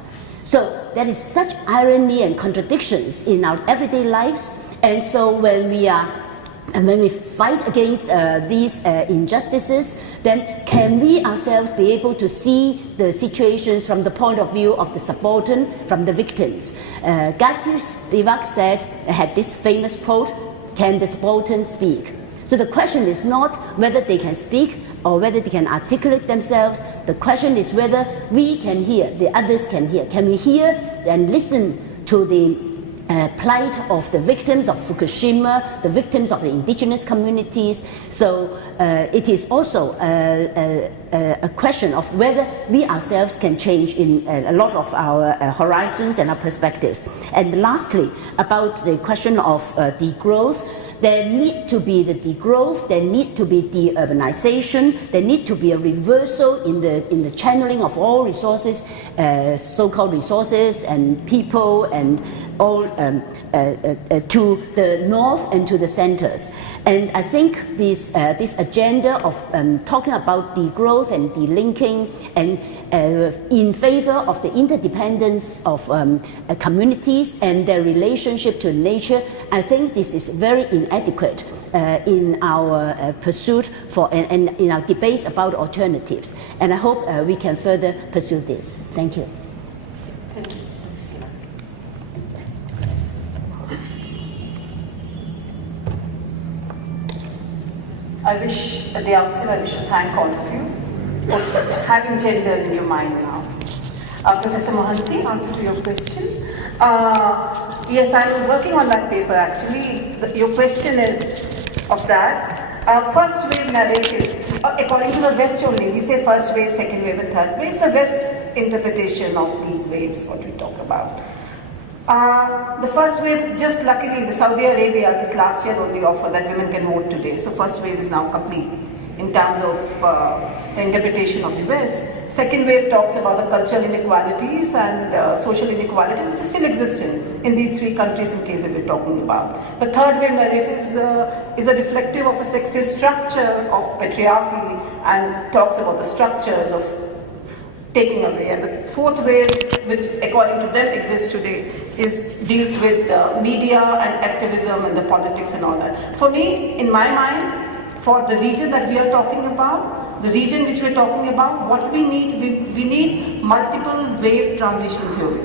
So there is such irony and contradictions in our everyday lives, and so when we fight against these injustices, then can we ourselves be able to see the situations from the point of view of the subaltern, from the victims? Gatius Divac had this famous quote, "Can the subaltern speak?" So the question is not whether they can speak or whether they can articulate themselves. The question is whether we can hear, the others can hear. Can we hear and listen to the plight of the victims of Fukushima, the victims of the indigenous communities? So it is also a question of whether we ourselves can change in a lot of our horizons and our perspectives. And lastly, about the question of degrowth, there need to be the degrowth, there need to be de-urbanization, there need to be a reversal in the channeling of all resources, so-called resources and people and all to the north and to the centers. And I think this agenda of talking about degrowth and delinking and in favor of the interdependence of communities and their relationship to nature, I think this is very inadequate in our pursuit for and in our debates about alternatives. And I hope we can further pursue this. Thank you. Thank you. I wish, at the outset, I wish to thank all of you for having gender in your mind now. Professor Mohanty, answer to your question. Yes, I'm working on that paper actually. Your question is of that. First wave narrative, according to the West only, we say first wave, second wave and third wave. It's a West interpretation of these waves, what we talk about. The first wave, just luckily, the Saudi Arabia just last year only offered that women can vote today. So first wave is now complete in terms of the interpretation of the West. Second wave talks about the cultural inequalities and social inequalities which is still existing in these three countries in case that we're talking about. The third wave narrative is a reflective of a sexist structure of patriarchy and talks about the structures of taking away. And the fourth wave, which according to them exists today, deals with media and activism and the politics and all that. For me, in my mind, for the region that we are talking about, the region which we're talking about, what we need, we need multiple wave transition theory.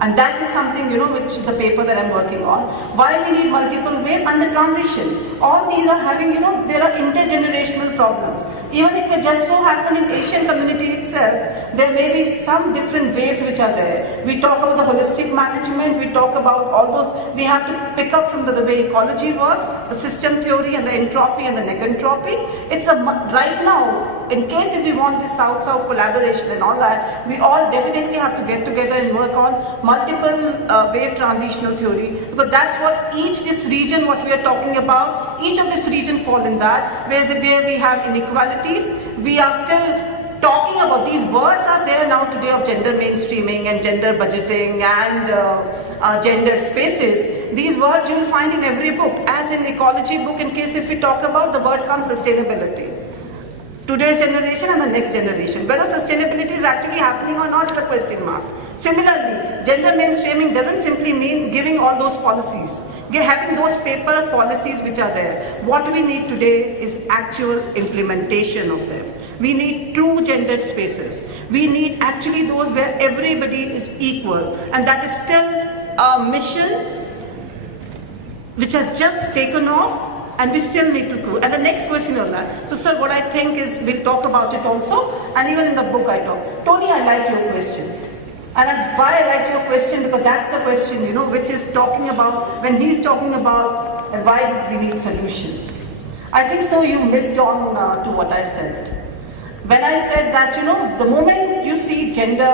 And that is something, which the paper that I'm working on. Why we need multiple wave and the transition. All these are having, there are intergenerational problems. Even if they just so happen in Asian community itself, there may be some different waves which are there. We talk about the holistic management, we talk about all those, we have to pick up from the way ecology works, the system theory and the entropy and the necentropy. It's right now, in case if we want this South-South collaboration and all that, we all definitely have to get together and work on multiple wave transitional theory, because that's what this region, what we are talking about, each of this region fall in that, where we have inequalities. We are still talking about, these words are there now today of gender mainstreaming and gender budgeting and gendered spaces. These words you will find in every book, as in ecology book, in case if we talk about, the word comes sustainability. Today's generation and the next generation. Whether sustainability is actually happening or not is a question mark. Similarly, gender mainstreaming doesn't simply mean giving all those policies, having those paper policies which are there. What we need today is actual implementation of them. We need true gendered spaces. We need actually those where everybody is equal, and that is still a mission which has just taken off. And we still need to grow. And the next question on that. So sir, what I think is, we'll talk about it also, and even in the book I talk. Tony, I like your question. And why I like your question, because that's the question, which is talking about, when he's talking about why do we need solution. I think so you missed on to what I said. When I said that, the moment you see gender,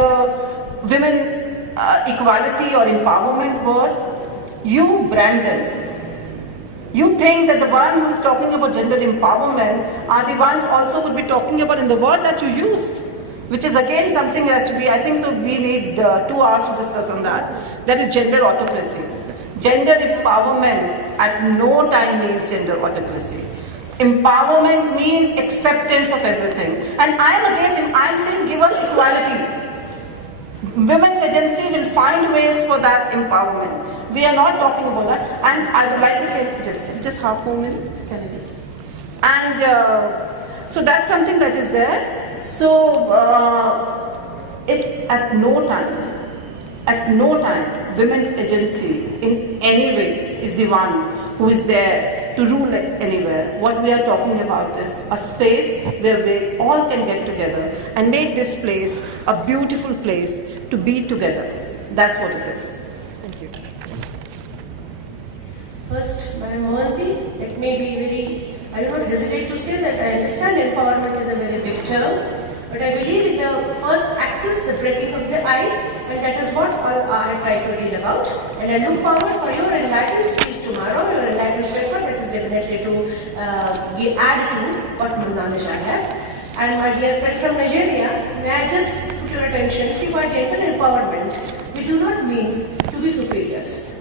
women equality or empowerment word, you brand them. You think that the one who's talking about gender empowerment are the ones also would be talking about in the word that you used. Which is again something that I think so we need 2 hours to discuss on that. That is gender autocracy. Gender empowerment at no time means gender autocracy. Empowerment means acceptance of everything. And I'm saying give us equality. Women's agency will find ways for that empowerment. We are not talking about that. And I would like to take just half 4 minutes. Can I just? And so that's something that is there. So, at no time, women's agency in any way is the one who is there to rule anywhere. What we are talking about is a space where we all can get together and make this place a beautiful place to be together. That's what it is. Thank you. First, Madam Mohanty, let me be very, I do not hesitate to say that I understand empowerment is a very big term, but I believe in the first axis, the breaking of the ice, and that is what I try to deal about. And I look forward for your enlightened speech tomorrow, your enlightened paper that is definitely to add to what Murnamesh I have. And my dear friend from Nigeria, may I just put your attention to by gender empowerment, we do not mean to be superiors.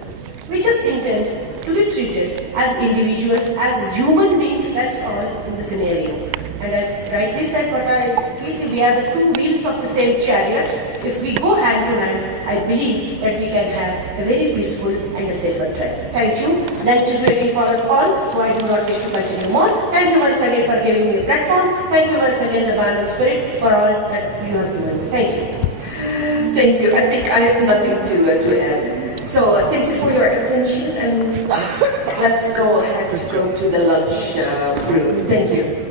We just intend to be treated as individuals, as human beings, that's all in the scenario. And I've rightly said what I feel, we are the 2 wheels of the same chariot. If we go hand to hand, I believe that we can have a very peaceful and a safer trip. Thank you. Lunch is waiting for us all, so I do not wish to continue more. Thank you once again for giving me a platform. Thank you once again, the Bandung spirit, for all that you have given me. Thank you. Thank you. I think I have nothing to add. So thank you for your attention, and let's go ahead to go to the lunch room. Thank you.